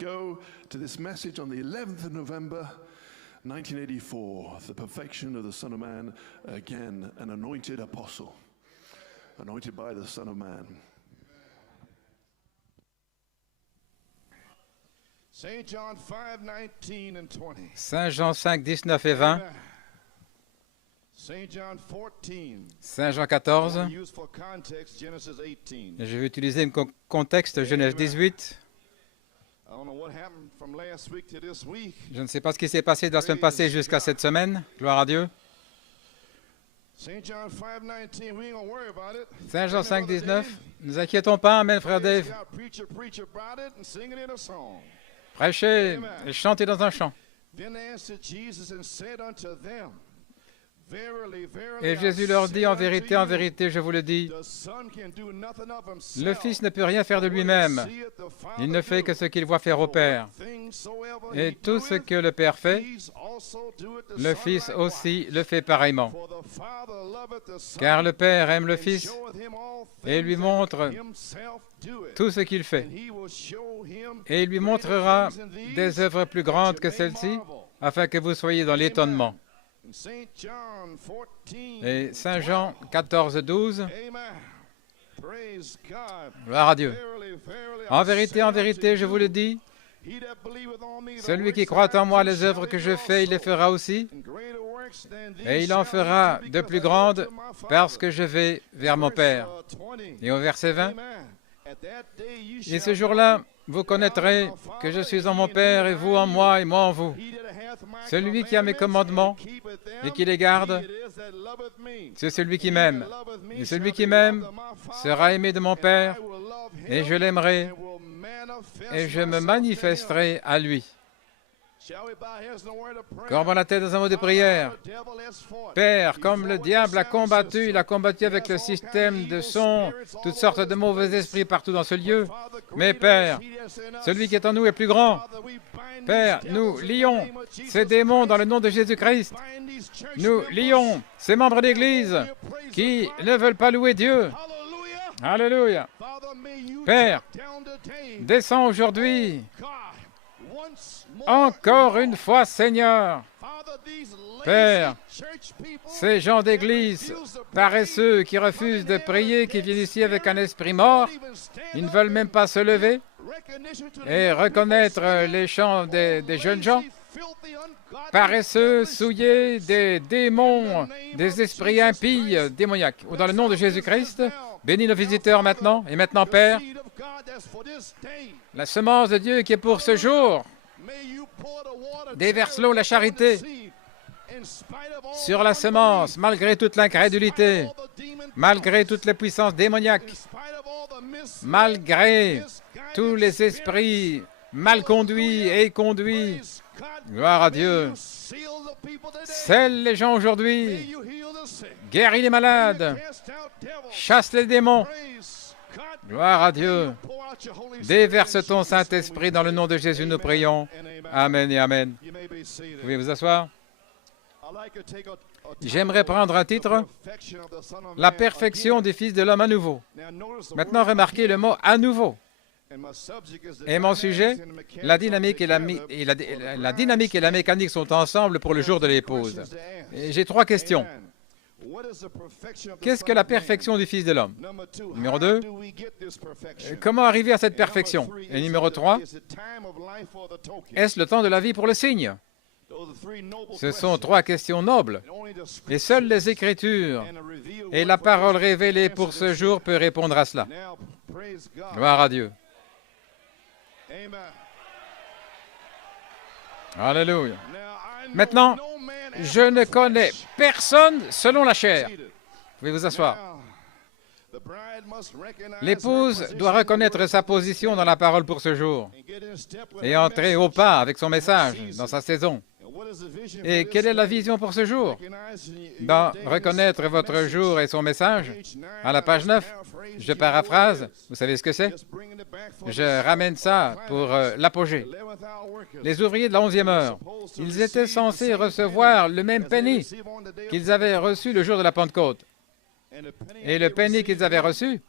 go to this message on the 11th of November, 1984, the perfection of the Son of Man, again, an anointed apostle, anointed by the Son of Man. Saint John 5:19 and 20. Saint Jean 5, 19 et 20. Saint John 14. Saint Jean 14. Used for context, Genesis 18. Je vais utiliser un contexte Genèse 18. I don't know what happened from last week to this week. Je ne sais pas ce qui s'est passé de la semaine passée jusqu'à cette semaine. Gloire à Dieu. Saint John 5:19, we ain't gonna worry about it. Saint Jean 5, 19. Ne nous inquiétons pas, amen, frère Dave. Preach about it and sing it in a song. Prêchez et chantez dans un chant. Then answered Jesus and said unto them, Verily, verily, Et Jésus leur dit, en vérité, je vous le dis, the Son can do nothing of himself. le Fils ne peut rien faire de lui-même. Il ne fait que ce qu'il voit faire au Père. Et tout ce que le Père fait, le Fils aussi le fait pareillement. Car le Père aime le Fils et lui montre tout ce qu'il fait. Et il lui montrera des œuvres plus grandes que celles-ci, afin que vous soyez dans l'étonnement. Et Saint Jean 14, 12. Gloire à Dieu. En vérité, je vous le dis, celui qui croit en moi, les œuvres que je fais, il les fera aussi, et il en fera de plus grandes, parce que je vais vers mon Père. Et au verset 20, et ce jour-là, vous connaîtrez que je suis en mon Père, et vous en moi, et moi en vous. Celui qui a mes commandements et qui les garde, c'est celui qui m'aime. Et celui qui m'aime sera aimé de mon Père, et je l'aimerai, et je me manifesterai à lui. Courbons la tête dans un mot de prière. Père, comme le diable a combattu, il a combattu avec le système de son, toutes sortes de mauvais esprits partout dans ce lieu. Mais Père, celui qui est en nous est plus grand. Père, nous lions ces démons dans le nom de Jésus-Christ. Nous lions ces membres d'Église qui ne veulent pas louer Dieu. Alléluia. Père, descends aujourd'hui. Encore une fois, Seigneur. Père, ces gens d'église paresseux qui refusent de prier, qui viennent ici avec un esprit mort, ils ne veulent même pas se lever et reconnaître les chants des jeunes gens, paresseux, souillés, des démons, des esprits impies, démoniaques. Dans le nom de Jésus-Christ, bénis nos visiteurs maintenant, et maintenant, Père, la semence de Dieu qui est pour ce jour, déverse l'eau, la charité, sur la semence, malgré toute l'incrédulité, malgré toutes les puissances démoniaques, malgré tous les esprits mal conduits et conduits. Gloire à Dieu. Scelle les gens aujourd'hui, guéris les malades, chasse les démons. Gloire à Dieu. Déverse ton Saint-Esprit dans le nom de Jésus, nous prions. Amen et Amen. Vous pouvez vous asseoir. J'aimerais prendre un titre, La perfection du Fils de l'homme à nouveau. Maintenant, remarquez le mot « à nouveau ». Et mon sujet, la dynamique et la mécanique sont ensemble pour le jour de l'épouse. J'ai trois questions. Qu'est-ce que la perfection du Fils de l'homme? Numéro 2, comment arriver à cette perfection? Et numéro 3, est-ce le temps de la vie pour le signe? Ce sont trois questions nobles, et seules les Écritures et la parole révélée pour ce jour peut répondre à cela. Gloire à Dieu. Alléluia. Maintenant, je ne connais personne selon la chair. Vous pouvez vous asseoir. L'épouse doit reconnaître sa position dans la parole pour ce jour et entrer au pas avec son message dans sa saison. Et quelle est la vision pour ce jour? Dans Reconnaître votre jour et son message, à la page 9, je paraphrase, vous savez ce que c'est? Je ramène ça pour l'apogée. Les ouvriers de la 11e heure, ils étaient censés recevoir le même penny qu'ils avaient reçu le jour de la Pentecôte. Et le penny qu'ils avaient reçu,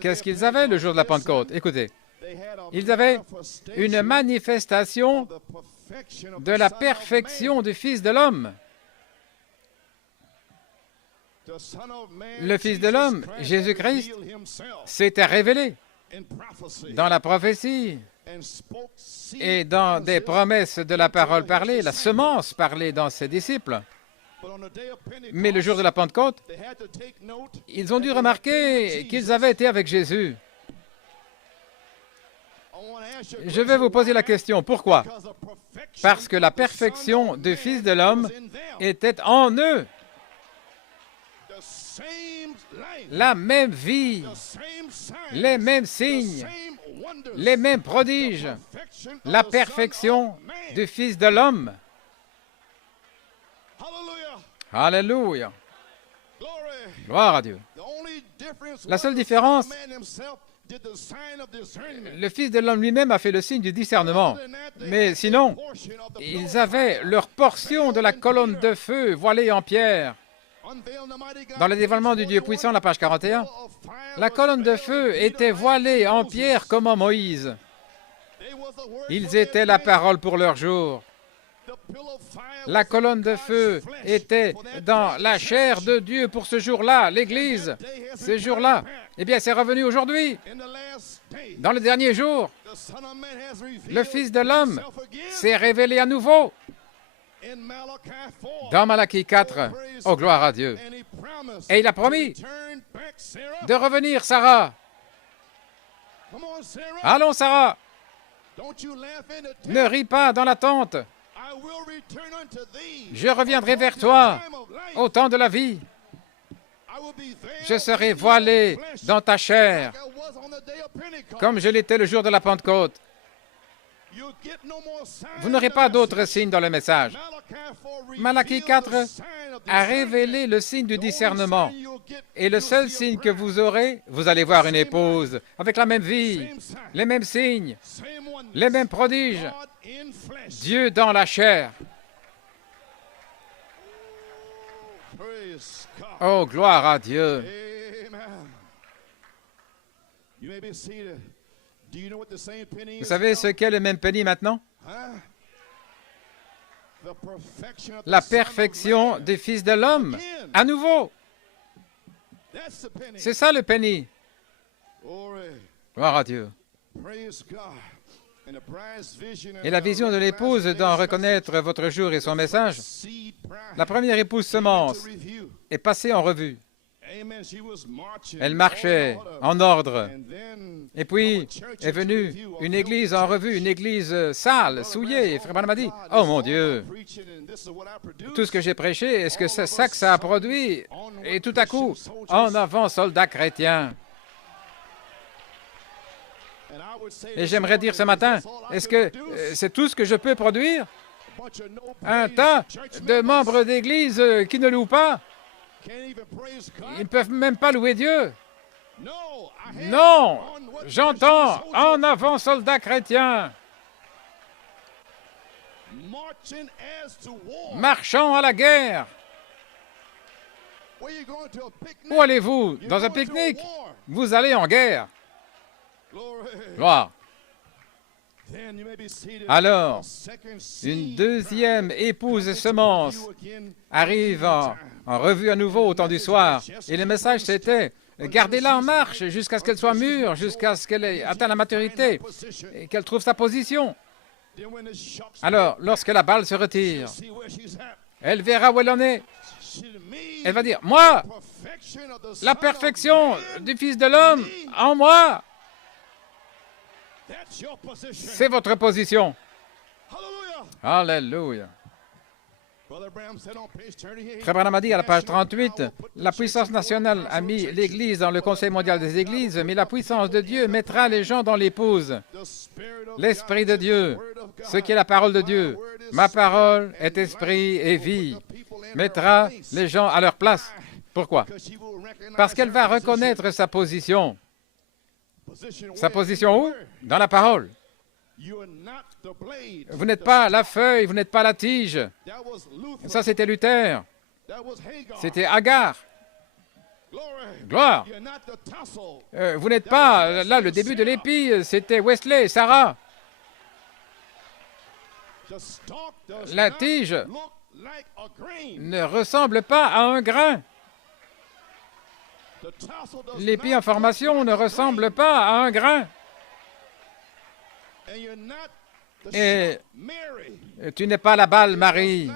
qu'est-ce qu'ils avaient le jour de la Pentecôte? Écoutez, Ils avaient une manifestation de la perfection du Fils de l'homme. Le Fils de l'homme, Jésus-Christ, s'était révélé dans la prophétie et dans des promesses de la parole parlée, la semence parlée dans ses disciples. Mais le jour de la Pentecôte, ils ont dû remarquer qu'ils avaient été avec Jésus. Je vais vous poser la question, pourquoi? Parce que la perfection du Fils de l'homme était en eux. La même vie, les mêmes signes, les mêmes prodiges, la perfection du Fils de l'homme. Alléluia. Gloire à Dieu. La seule différence, le Fils de l'homme lui-même a fait le signe du discernement. Mais sinon, ils avaient leur portion de la colonne de feu voilée en pierre. Dans le dévoilement du Dieu puissant, la page 41, la colonne de feu était voilée en pierre comme en Moïse. Ils étaient la parole pour leur jour. La colonne de feu était dans la chair de Dieu pour ce jour-là, l'Église. Ce jour-là, eh bien, c'est revenu aujourd'hui. Dans le dernier jour, le Fils de l'homme s'est révélé à nouveau. Dans Malachie 4, oh gloire à Dieu. Et il a promis de revenir, Sarah. Allons, Sarah. Ne ris pas dans la tente. Je reviendrai vers toi au temps de la vie. Je serai voilé dans ta chair, comme je l'étais le jour de la Pentecôte. Vous n'aurez pas d'autres signes dans le message. Malachie 4 a révélé le signe du discernement. Et le seul signe que vous aurez, vous allez voir une épouse avec la même vie, les mêmes signes, les mêmes prodiges. Dieu dans la chair. Oh, gloire à Dieu. Vous savez ce qu'est le même penny maintenant? La perfection du Fils de l'homme, à nouveau. C'est ça le penny. Gloire à Dieu. Et la vision de l'épouse d'en reconnaître votre jour et son message, la première épouse semence est passée en revue. Elle marchait en ordre. Et puis est venue une église en revue, une église sale, souillée. Et Frère Branham a dit, « Oh mon Dieu, tout ce que j'ai prêché, est-ce que c'est ça que ça a produit? » Et tout à coup, en avant, soldats chrétiens. Et j'aimerais dire ce matin, est-ce que c'est tout ce que je peux produire? Un tas de membres d'église qui ne louent pas? Ils ne peuvent même pas louer Dieu. Non, j'entends en avant, soldats chrétiens, marchant à la guerre. Où allez-vous? Dans un pique-nique? Vous allez en guerre. Gloire. Alors, une deuxième épouse semence arrive en revue à nouveau au temps du soir. Et le message, c'était, gardez-la en marche jusqu'à ce qu'elle soit mûre, jusqu'à ce qu'elle ait atteint la maturité et qu'elle trouve sa position. Alors, lorsque la balle se retire, elle verra où elle en est. Elle va dire, moi, la perfection du Fils de l'homme en moi. C'est votre position. Alléluia. Frère Branham a dit à la page 38, la puissance nationale a mis l'Église dans le Conseil mondial des Églises, mais la puissance de Dieu mettra les gens dans l'épouse. L'Esprit de Dieu, ce qui est la parole de Dieu. Ma parole est esprit et vie. Mettra les gens à leur place. Pourquoi? Parce qu'elle va reconnaître sa position. Sa position où? Dans la parole. Vous n'êtes pas la feuille, vous n'êtes pas la tige. Ça, c'était Luther. C'était Agar. Gloire. Vous n'êtes pas là, le début de l'épi, c'était Wesley, Sarah. La tige ne ressemble pas à un grain. L'épi en formation ne ressemble pas à un grain. Et tu n'es pas la balle, Marie.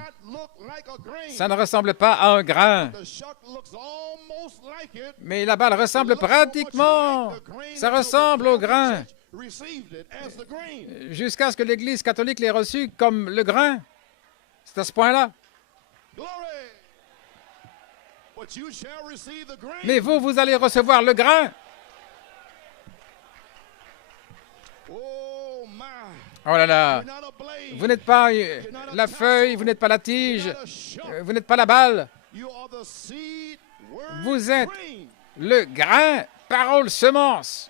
Ça ne ressemble pas à un grain. Mais la balle ressemble pratiquement. Ça ressemble au grain. Jusqu'à ce que l'Église catholique l'ait reçu comme le grain. C'est à ce point-là. Mais vous, vous allez recevoir le grain. Oh là là, vous n'êtes pas la feuille, vous n'êtes pas la tige, vous n'êtes pas la balle. Vous êtes le grain, parole, semence.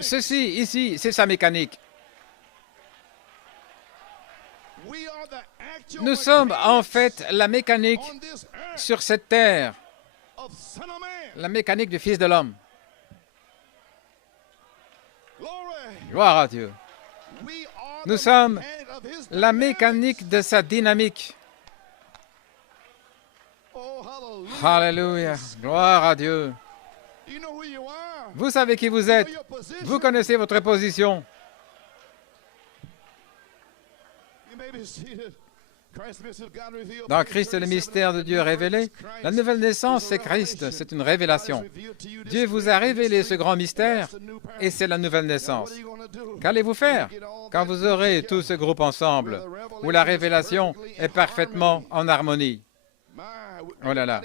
Ceci, ici, c'est sa mécanique. Nous sommes en fait la mécanique sur cette terre, la mécanique du Fils de l'homme. Gloire à Dieu. Nous sommes la mécanique de sa dynamique. Alléluia. Gloire à Dieu. Vous savez qui vous êtes. Vous connaissez votre position. Dans Christ, le mystère de Dieu révélé, la nouvelle naissance, c'est Christ, c'est une révélation. Dieu vous a révélé ce grand mystère et c'est la nouvelle naissance. Qu'allez-vous faire quand vous aurez tout ce groupe ensemble, où la révélation est parfaitement en harmonie? Oh là là.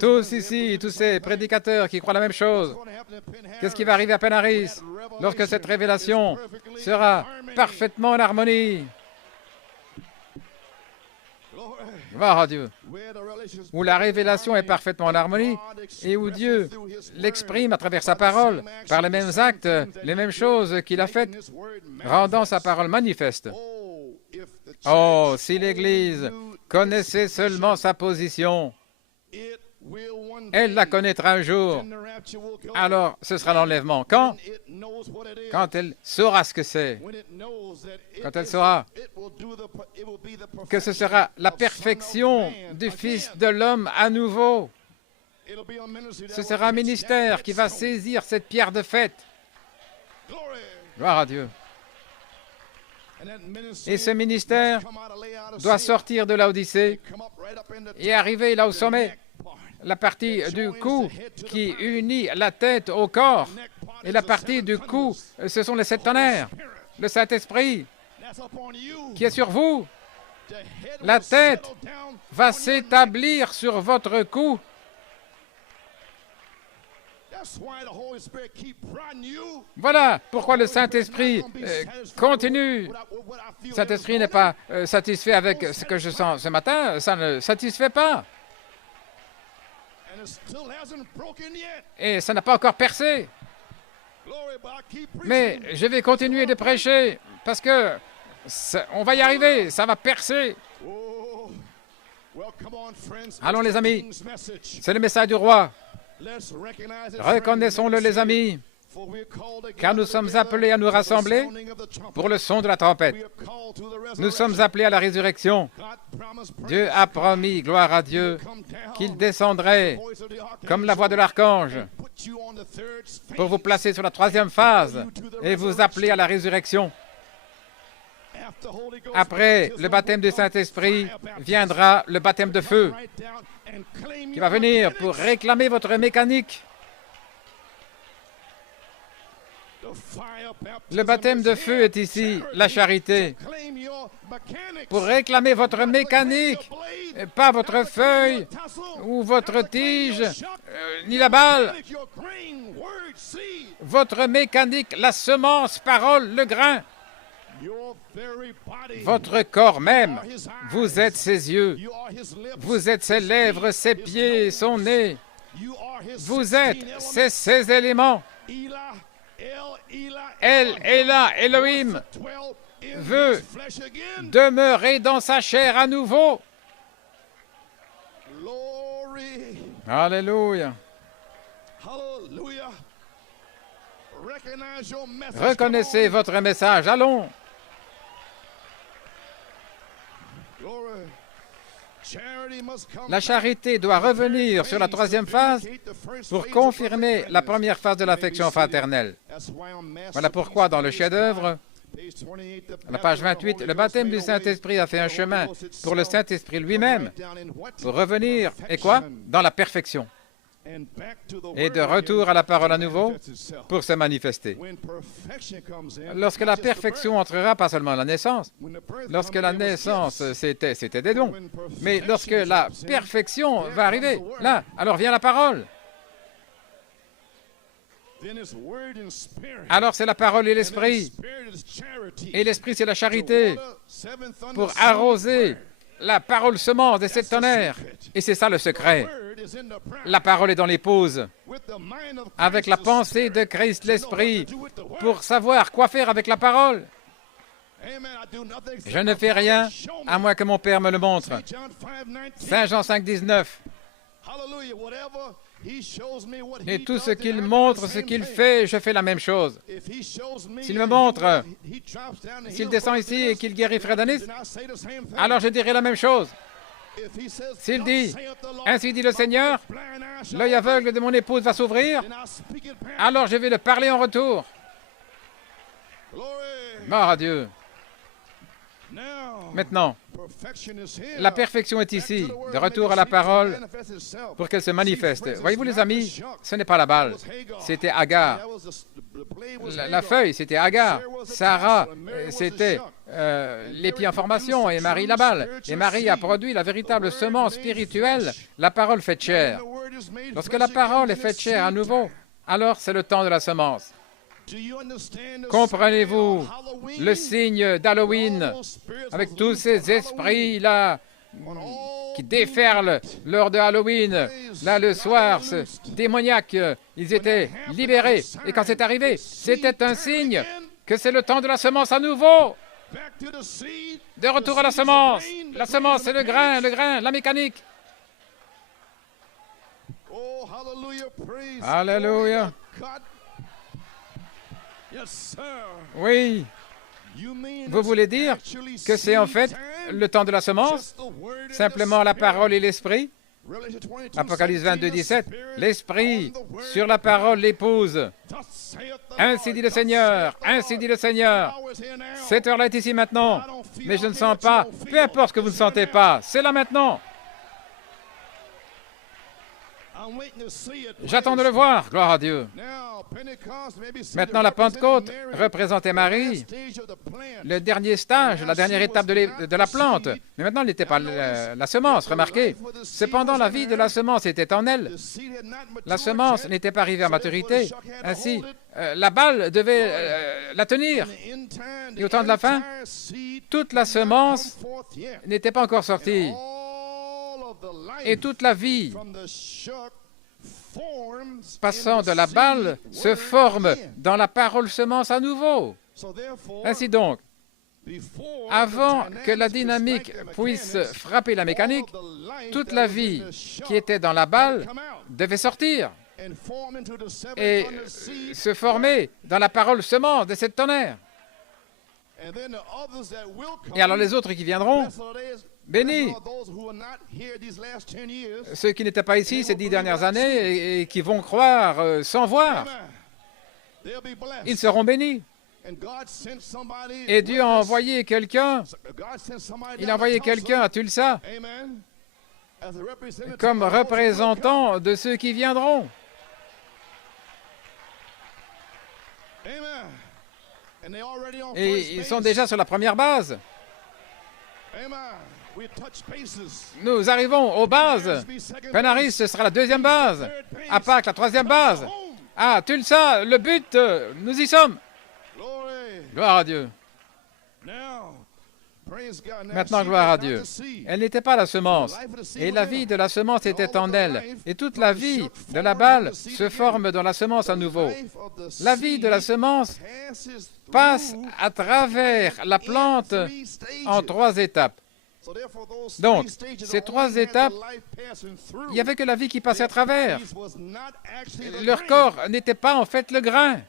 Tous ici, tous ces prédicateurs qui croient la même chose, qu'est-ce qui va arriver à Penaris lorsque cette révélation sera parfaitement en harmonie? Gloire à Dieu. Où la révélation est parfaitement en harmonie et où Dieu l'exprime à travers sa parole, par les mêmes actes, les mêmes choses qu'il a faites, rendant sa parole manifeste. Oh, si l'Église connaissait seulement sa position, elle la connaîtra un jour. Alors, ce sera l'enlèvement. Quand? Quand elle saura ce que c'est. Quand elle saura que ce sera la perfection du Fils de l'homme à nouveau. Ce sera un ministère qui va saisir cette pierre de fête. Gloire à Dieu. Et ce ministère doit sortir de l'Odyssée et arriver là au sommet. La partie du cou qui unit la tête au corps. Et la partie du cou, ce sont les 7 tonnerres. Le Saint-Esprit qui est sur vous. La tête va s'établir sur votre cou. Voilà pourquoi le Saint-Esprit continue. Le Saint-Esprit n'est pas satisfait avec ce que je sens ce matin. Ça ne satisfait pas. Et ça n'a pas encore percé. Mais je vais continuer de prêcher parce que on va y arriver, ça va percer. Allons les amis, c'est le message du roi. Reconnaissons-le les amis, car nous sommes appelés à nous rassembler pour le son de la trompette. Nous sommes appelés à la résurrection. Dieu a promis, gloire à Dieu, qu'il descendrait comme la voix de l'archange pour vous placer sur la 3e phase et vous appeler à la résurrection. Après le baptême du Saint-Esprit viendra le baptême de feu qui va venir pour réclamer votre mécanique. Le baptême de feu est ici, la charité, pour réclamer votre mécanique, pas votre feuille ou votre tige, ni la balle. Votre mécanique, la semence, parole, le grain. Votre corps même, vous êtes ses yeux, vous êtes ses lèvres, ses pieds, son nez. Vous êtes ces éléments. El, Elah, Elohim veut demeurer dans sa chair à nouveau. Alléluia. Hallelujah. Recognize your message. Reconnaissez votre message. Allons. Glory. Charity must come La charité doit revenir sur la troisième phase pour confirmer la première phase de l'affection fraternelle. Voilà pourquoi dans le chef-d'œuvre, à la page 28, le baptême du Saint-Esprit a fait un chemin pour le Saint-Esprit lui-même pour revenir, et quoi? Dans la perfection. Et de retour à la parole à nouveau pour se manifester. Lorsque la perfection entrera, pas seulement la naissance, lorsque la naissance, c'était des dons, mais lorsque la perfection va arriver, là, alors vient la parole. Alors c'est la parole et l'esprit. Et l'esprit, c'est la charité pour arroser la parole semence des sept tonnerres. Et c'est ça le secret. La parole est dans l'épouse, avec la pensée de Christ l'Esprit, pour savoir quoi faire avec la parole. Je ne fais rien à moins que mon Père me le montre. Saint Jean 5, 19. Et tout ce qu'il montre, ce qu'il fait, je fais la même chose. S'il me montre, s'il descend ici et qu'il guérit Fred Anis, alors je dirai la même chose. S'il dit, ainsi dit le Seigneur, l'œil aveugle de mon épouse va s'ouvrir, alors je vais le parler en retour. Gloire à Dieu. Maintenant, la perfection est ici, de retour à la parole pour qu'elle se manifeste. Voyez-vous les amis, ce n'est pas la balle, c'était Agar. La feuille, c'était Agar. Sarah, c'était l'épi en formation et Marie la balle. Et Marie a produit la véritable semence spirituelle, la parole faite chair. Lorsque la parole est faite chair à nouveau, alors c'est le temps de la semence. Comprenez-vous le signe d'Halloween avec tous ces esprits-là qui déferlent lors de Halloween? Là, le soir, ce démoniaque, ils étaient libérés. Et quand c'est arrivé, c'était un signe que c'est le temps de la semence à nouveau. De retour à la semence. La semence, c'est le grain, la mécanique. Alléluia. Oui. Vous voulez dire que c'est en fait le temps de la semence? Simplement la parole et l'esprit? Apocalypse 22, 17. L'esprit sur la parole l'épouse. Ainsi dit le Seigneur, ainsi dit le Seigneur. Cette heure-là est ici maintenant, mais je ne sens pas. Peu importe ce que vous ne sentez pas, c'est là maintenant. J'attends de le voir, gloire à Dieu. Maintenant, la Pentecôte représentait Marie, le dernier stage, la dernière étape de la plante. Mais maintenant, elle n'était pas la semence, remarquez. Cependant, la vie de la semence était en elle. La semence n'était pas arrivée à maturité. Ainsi, la balle devait la tenir. Et au temps de la fin, toute la semence n'était pas encore sortie. Et toute la vie passant de la balle se forme dans la parole semence à nouveau. Ainsi donc, avant que la dynamique puisse frapper la mécanique, toute la vie qui était dans la balle devait sortir et se former dans la parole semence de cette tonnerre. Et alors les autres qui viendront, bénis, ceux qui n'étaient pas ici ces 10 dernières années et qui vont croire sans voir, ils seront bénis. Et Dieu a envoyé quelqu'un, il a envoyé quelqu'un à Tulsa comme représentant de ceux qui viendront. Et ils sont déjà sur la première base. Nous arrivons aux bases. Penaris, ce sera la deuxième base. À Pâques, la troisième base. Ah, Tulsa, le but, nous y sommes. Gloire à Dieu. Maintenant, gloire à Dieu. Elle n'était pas la semence, et la vie de la semence était en elle. Et toute la vie de la balle se forme dans la semence à nouveau. La vie de la semence passe à travers la plante en 3 étapes. Donc, ces trois étapes, il n'y avait que la vie qui passait à travers. Leur corps n'était pas en fait le grain.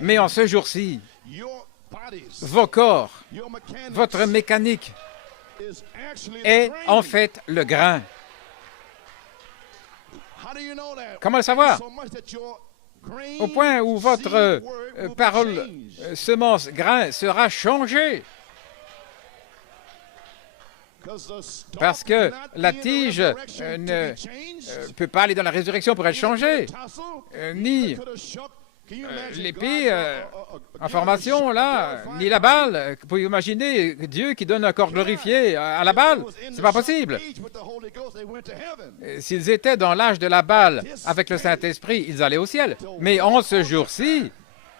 Mais en ce jour-ci, vos corps, votre mécanique est en fait le grain. Comment le savoir? Au point où votre parole, semence, grain sera changée. Parce que la tige ne peut pas aller dans la résurrection pour être changée, ni l'épée en formation, là, ni la balle. Vous pouvez imaginer Dieu qui donne un corps glorifié à la balle. C'est pas possible. S'ils étaient dans l'âge de la balle avec le Saint-Esprit, ils allaient au ciel. Mais en ce jour-ci,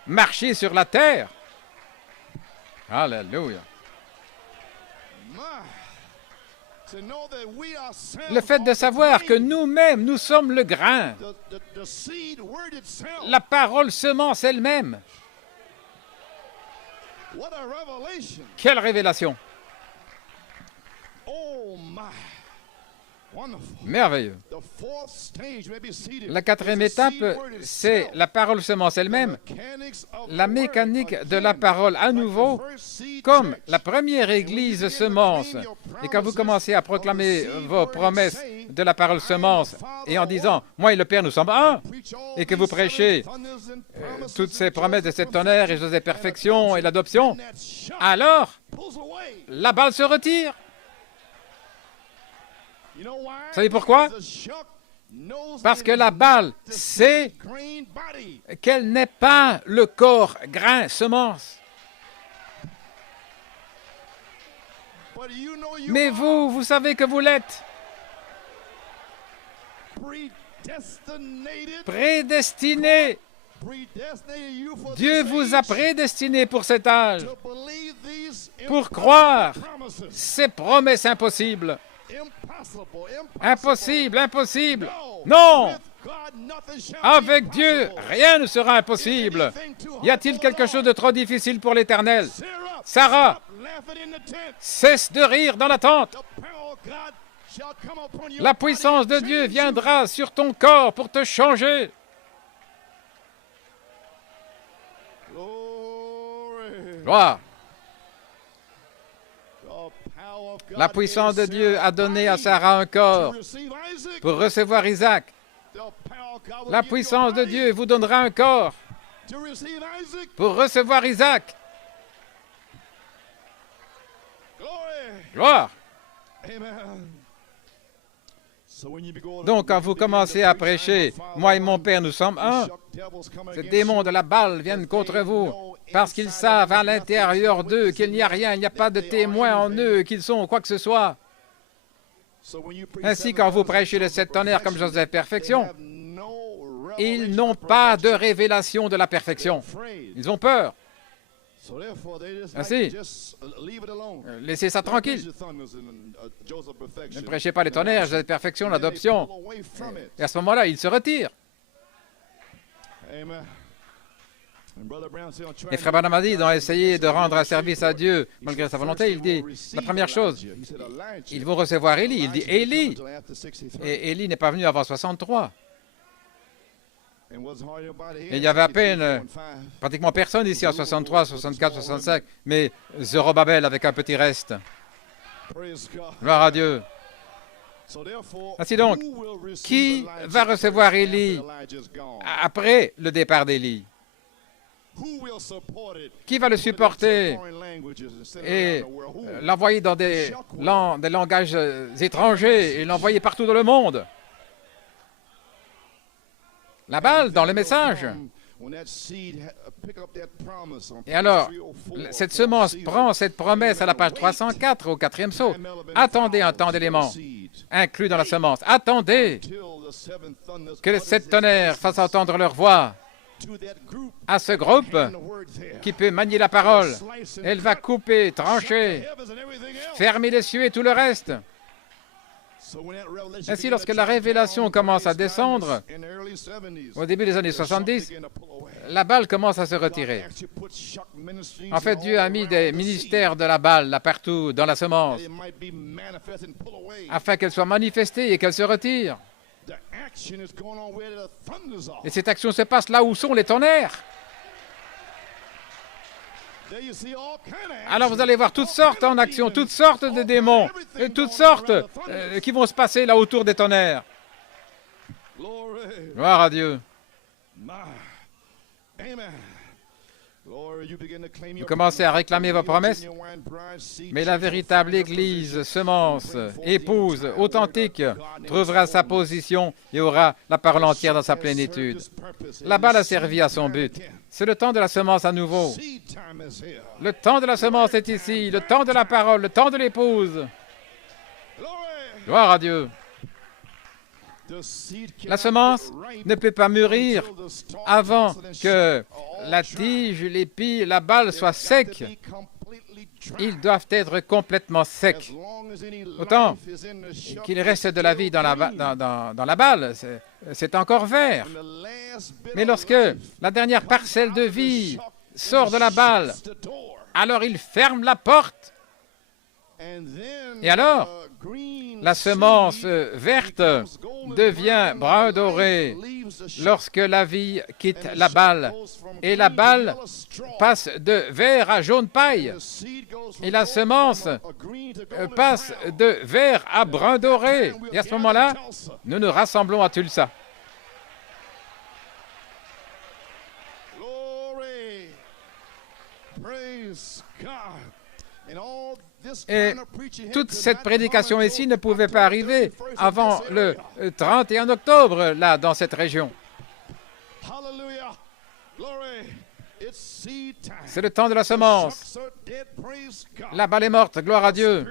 marcher sur la terre. Alléluia. Le fait de savoir que nous-mêmes, nous sommes le grain, la parole semence elle-même. Quelle révélation! Merveilleux. La quatrième étape, c'est la parole semence elle-même, la mécanique de la parole à nouveau, comme la première église semence. Et quand vous commencez à proclamer vos promesses de la parole semence, et en disant, moi et le Père, nous sommes un, et que vous prêchez toutes ces promesses de cette tonnerre et de perfection et l'adoption, alors la balle se retire. Vous savez pourquoi? Parce que la balle sait qu'elle n'est pas le corps grain semence. Mais vous savez que vous l'êtes. Prédestiné. Dieu vous a prédestiné pour cet âge, pour croire ces promesses impossibles. Impossible, impossible. Non! Avec Dieu, rien ne sera impossible. Y a-t-il quelque chose de trop difficile pour l'Éternel? Sarah, cesse de rire dans la tente. La puissance de Dieu viendra sur ton corps pour te changer. Gloire. La puissance de Dieu a donné à Sarah un corps pour recevoir Isaac. La puissance de Dieu vous donnera un corps pour recevoir Isaac. Gloire. Donc, quand vous commencez à prêcher, moi et mon Père, nous sommes un, ces démons de la balle viennent contre vous parce qu'ils savent à l'intérieur d'eux qu'il n'y a rien, il n'y a pas de témoin en eux, qu'ils sont quoi que ce soit. Ainsi, quand vous prêchez le sept tonnerres comme Joseph perfection, ils n'ont pas de révélation de la perfection. Ils ont peur. Ainsi, laissez ça tranquille. Ne prêchez pas les tonnerres, Joseph perfection, l'adoption. Et à ce moment-là, ils se retirent. Et Frère Branham a dit, dans essayer de rendre un service à Dieu malgré sa volonté, il dit, la première chose, ils vont recevoir Élie. Il dit Élie. Et Élie n'est pas venu avant 63. Et il y avait à peine, pratiquement personne ici en 63, 64, 65, mais Zorobabel avec un petit reste. Gloire à Dieu. Ainsi donc, qui va recevoir Élie après le départ d'Élie? Qui va le supporter et l'envoyer dans des langages étrangers et l'envoyer partout dans le monde? La balle dans le message. Et alors, cette semence prend cette promesse à la page 304 au 4e saut. Attendez un temps d'éléments inclus dans la semence. Attendez que les sept tonnerres fassent entendre leur voix à ce groupe qui peut manier la parole. Elle va couper, trancher, fermer les cieux et tout le reste. Ainsi, lorsque la révélation commence à descendre, au début des années 70, la balle commence à se retirer. En fait, Dieu a mis des ministères de la balle là partout dans la semence, afin qu'elle soit manifestée et qu'elle se retire. Et cette action se passe là où sont les tonnerres. Alors vous allez voir toutes sortes en action, toutes sortes de démons, et toutes sortes qui vont se passer là autour des tonnerres. Gloire à Dieu. Vous commencez à réclamer vos promesses, mais la véritable Église, semence, épouse, authentique, trouvera sa position et aura la parole entière dans sa plénitude. La balle a servi à son but. C'est le temps de la semence à nouveau. Le temps de la semence est ici, le temps de la parole, le temps de l'épouse. Gloire à Dieu. La semence ne peut pas mûrir avant que la tige, l'épi, la balle soient secs. Ils doivent être complètement secs. Autant qu'il reste de la vie dans la balle, c'est encore vert. Mais lorsque la dernière parcelle de vie sort de la balle, alors il ferme la porte. Et alors, la semence verte devient brun doré lorsque la vie quitte la balle. Et la balle passe de vert à jaune paille. Et la semence passe de vert à brun doré. Et à ce moment-là, nous nous rassemblons à Tulsa. Et toute cette prédication ici ne pouvait pas arriver avant le 31 octobre, là, dans cette région. C'est le temps de la semence. La balle est morte, gloire à Dieu.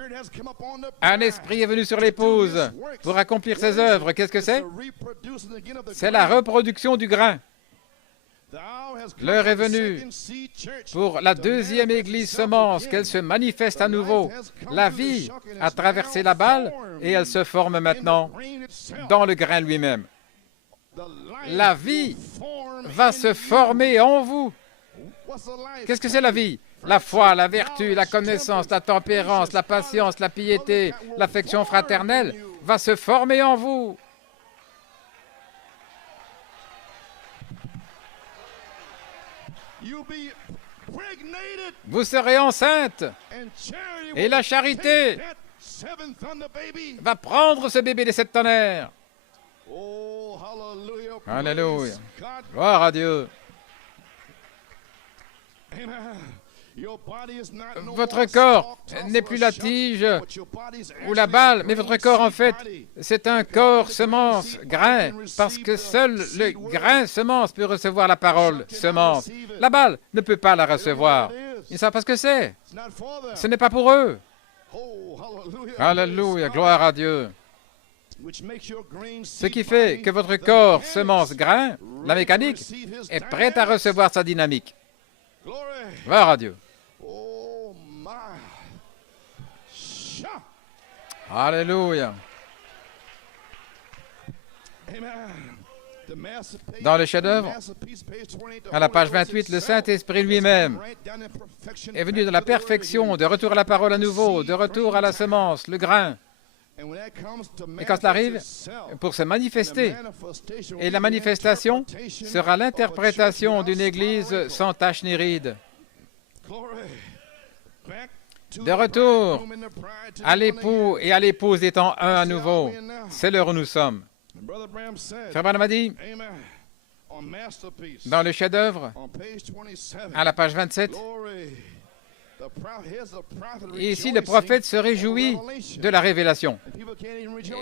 Un esprit est venu sur l'épouse pour accomplir ses œuvres. Qu'est-ce que c'est? C'est la reproduction du grain. L'heure est venue pour la deuxième église semence, qu'elle se manifeste à nouveau. La vie a traversé la balle et elle se forme maintenant dans le grain lui-même. La vie va se former en vous. Qu'est-ce que c'est la vie? La foi, la vertu, la connaissance, la tempérance, la patience, la piété, l'affection fraternelle va se former en vous. Vous serez enceinte et la charité va prendre ce bébé des 7 tonnerres. Alléluia. Gloire à Dieu. Votre corps n'est plus la tige ou la balle, mais votre corps, en fait, c'est un corps semence, grain, parce que seul le grain semence peut recevoir la parole semence. La balle ne peut pas la recevoir. Ils ne savent pas ce que c'est. Ce n'est pas pour eux. Alléluia, gloire à Dieu. Ce qui fait que votre corps semence, grain, la mécanique, est prête à recevoir sa dynamique. Gloire à Dieu. Alléluia. Dans le chef-d'œuvre, à la page 28, le Saint-Esprit lui-même est venu de la perfection, de retour à la parole à nouveau, de retour à la semence, le grain. Et quand cela arrive, pour se manifester, et la manifestation sera l'interprétation d'une Église sans tache ni ride. De retour à l'époux et à l'épouse étant un à nouveau. C'est l'heure où nous sommes. Frère Branham a dit, dans le chef-d'œuvre, à la page 27, et ici, le prophète se réjouit de la révélation.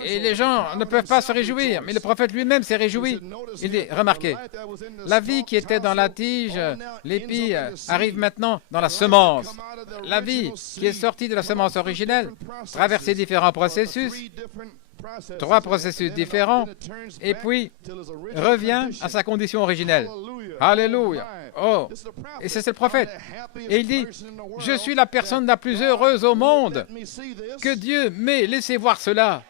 Et les gens ne peuvent pas se réjouir, mais le prophète lui-même s'est réjoui. Il dit, remarquez, la vie qui était dans la tige, l'épi, arrive maintenant dans la semence. La vie qui est sortie de la semence originelle traverse différents processus, 3 processus différents, et puis revient à sa condition originelle. Alléluia. Oh, et c'est le prophète. Et il dit, je suis la personne la plus heureuse au monde. Que Dieu m'ait laissé voir cela.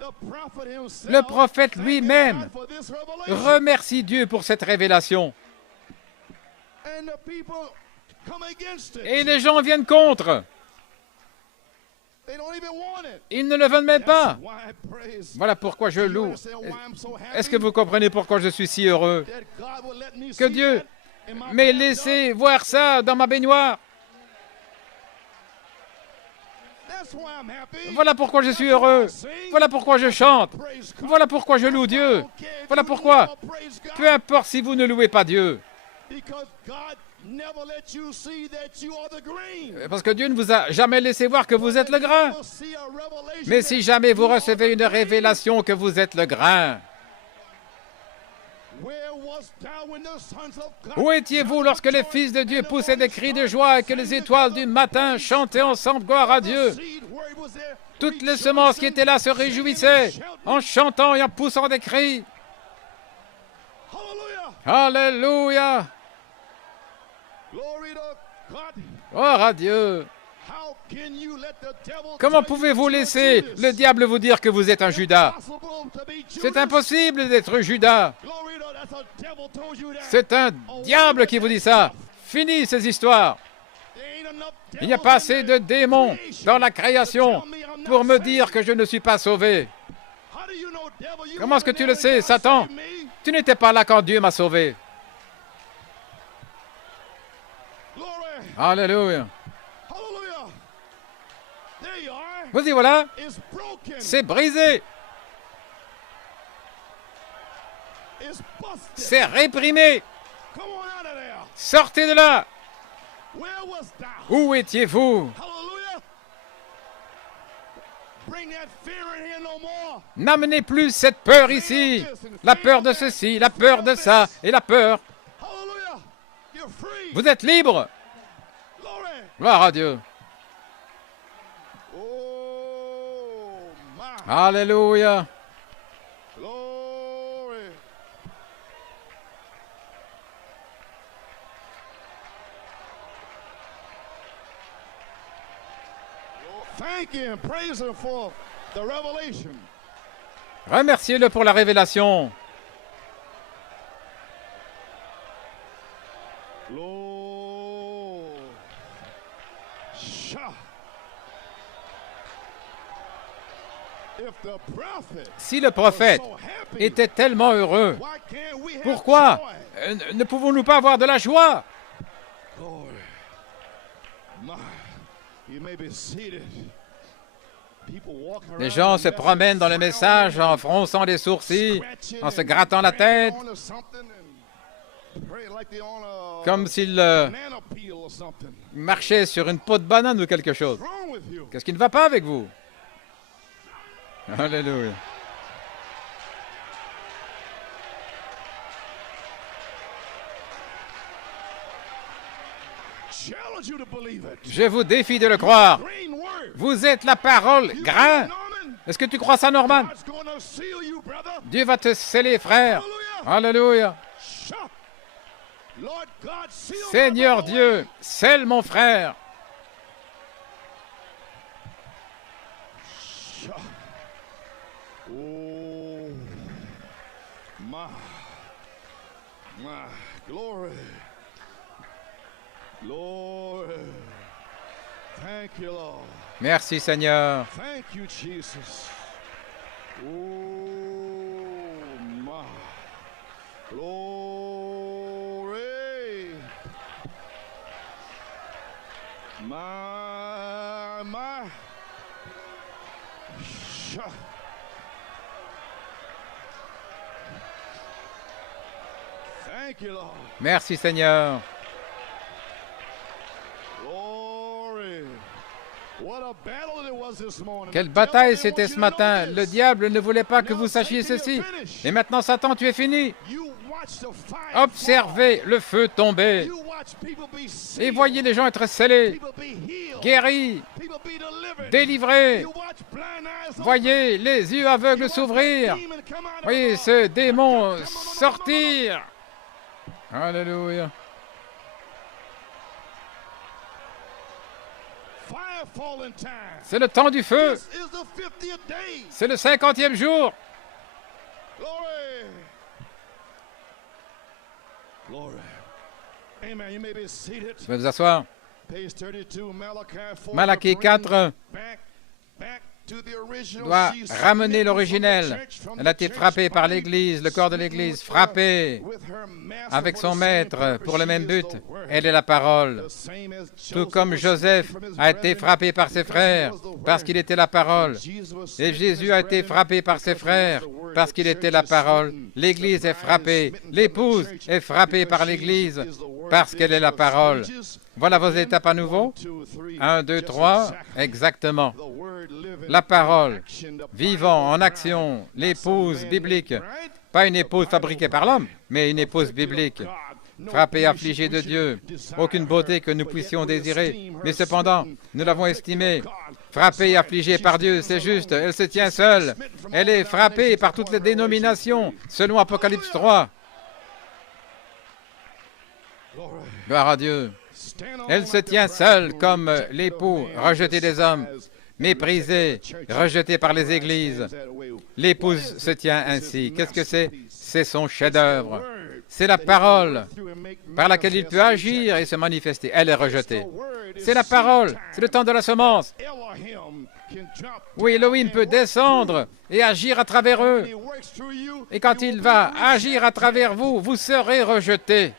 Le prophète lui-même remercie Dieu pour cette révélation. Et les gens viennent contre. Ils ne le veulent même pas. Voilà pourquoi je loue. Est-ce que vous comprenez pourquoi je suis si heureux? Que Dieu m'ait laissé voir ça dans ma baignoire. Voilà pourquoi je suis heureux. Voilà pourquoi je chante. Voilà pourquoi je loue Dieu. Voilà pourquoi, peu importe si vous ne louez pas Dieu, parce que Dieu ne vous a jamais laissé voir que vous êtes le grain. Mais si jamais vous recevez une révélation que vous êtes le grain, où étiez-vous lorsque les fils de Dieu poussaient des cris de joie et que les étoiles du matin chantaient ensemble gloire à Dieu? Toutes les semences qui étaient là se réjouissaient en chantant et en poussant des cris. Alléluia! Gloire à Dieu! Comment pouvez-vous laisser le diable vous dire que vous êtes un Judas? C'est impossible d'être Judas. C'est un diable qui vous dit ça. Fini ces histoires. Il n'y a pas assez de démons dans la création pour me dire que je ne suis pas sauvé. Comment est-ce que tu le sais, Satan? Tu n'étais pas là quand Dieu m'a sauvé. Alléluia. Vous y voilà. C'est brisé. C'est réprimé. Sortez de là. Où étiez-vous? N'amenez plus cette peur ici. La peur de ceci, la peur de ça et la peur. Vous êtes libre. Gloire à Dieu. Alléluia. Remerciez-le pour la révélation. Si le prophète était tellement heureux, pourquoi ne pouvons-nous pas avoir de la joie? Les gens se promènent dans le message en fronçant les sourcils, en se grattant la tête, comme s'ils marchaient sur une peau de banane ou quelque chose. Qu'est-ce qui ne va pas avec vous? Alléluia. Je vous défie de le croire. Vous êtes la parole grain. Est-ce que tu crois ça, Norman? Dieu va te sceller, frère. Alléluia. Seigneur Dieu, scelle mon frère. Oh, my glory. Lord, thank you, Lord. Merci, Seigneur. Thank you, Jesus. Oh, my glory. My. Thank you, Lord. Merci, Seigneur. Quelle bataille c'était ce matin. Le diable ne voulait pas que vous sachiez ceci. Et maintenant, Satan, tu es fini. Observez le feu tomber. Et voyez les gens être scellés, guéris, délivrés. Voyez les yeux aveugles s'ouvrir. Voyez ce démon sortir. Alléluia. C'est le temps du feu. C'est le 50e jour. Vous pouvez vous asseoir. Malachie 4 doit ramener l'originel. Elle a été frappée par l'Église, le corps de l'Église, frappée avec son maître pour le même but. Elle est la parole. Tout comme Joseph a été frappé par ses frères parce qu'il était la parole. Et Jésus a été frappé par ses frères parce qu'il était la parole. L'Église est frappée. L'épouse est frappée par l'Église parce qu'elle est la parole. Voilà vos étapes à nouveau. 1, 2, 3, exactement. La parole, vivant en action, l'épouse biblique. Pas une épouse fabriquée par l'homme, mais une épouse biblique. Frappée, affligée de Dieu. Aucune beauté que nous puissions désirer. Mais cependant, nous l'avons estimée. Frappée et affligée par Dieu, c'est juste. Elle se tient seule. Elle est frappée par toutes les dénominations, selon Apocalypse 3. Gloire à Dieu. Elle se tient seule comme l'époux rejeté des hommes, méprisé, rejeté par les églises. L'épouse se tient ainsi. Qu'est-ce que c'est? C'est son chef-d'œuvre. C'est la parole par laquelle il peut agir et se manifester. Elle est rejetée. C'est la parole. C'est le temps de la semence. Oui, Elohim peut descendre et agir à travers eux. Et quand il va agir à travers vous, vous serez rejetés.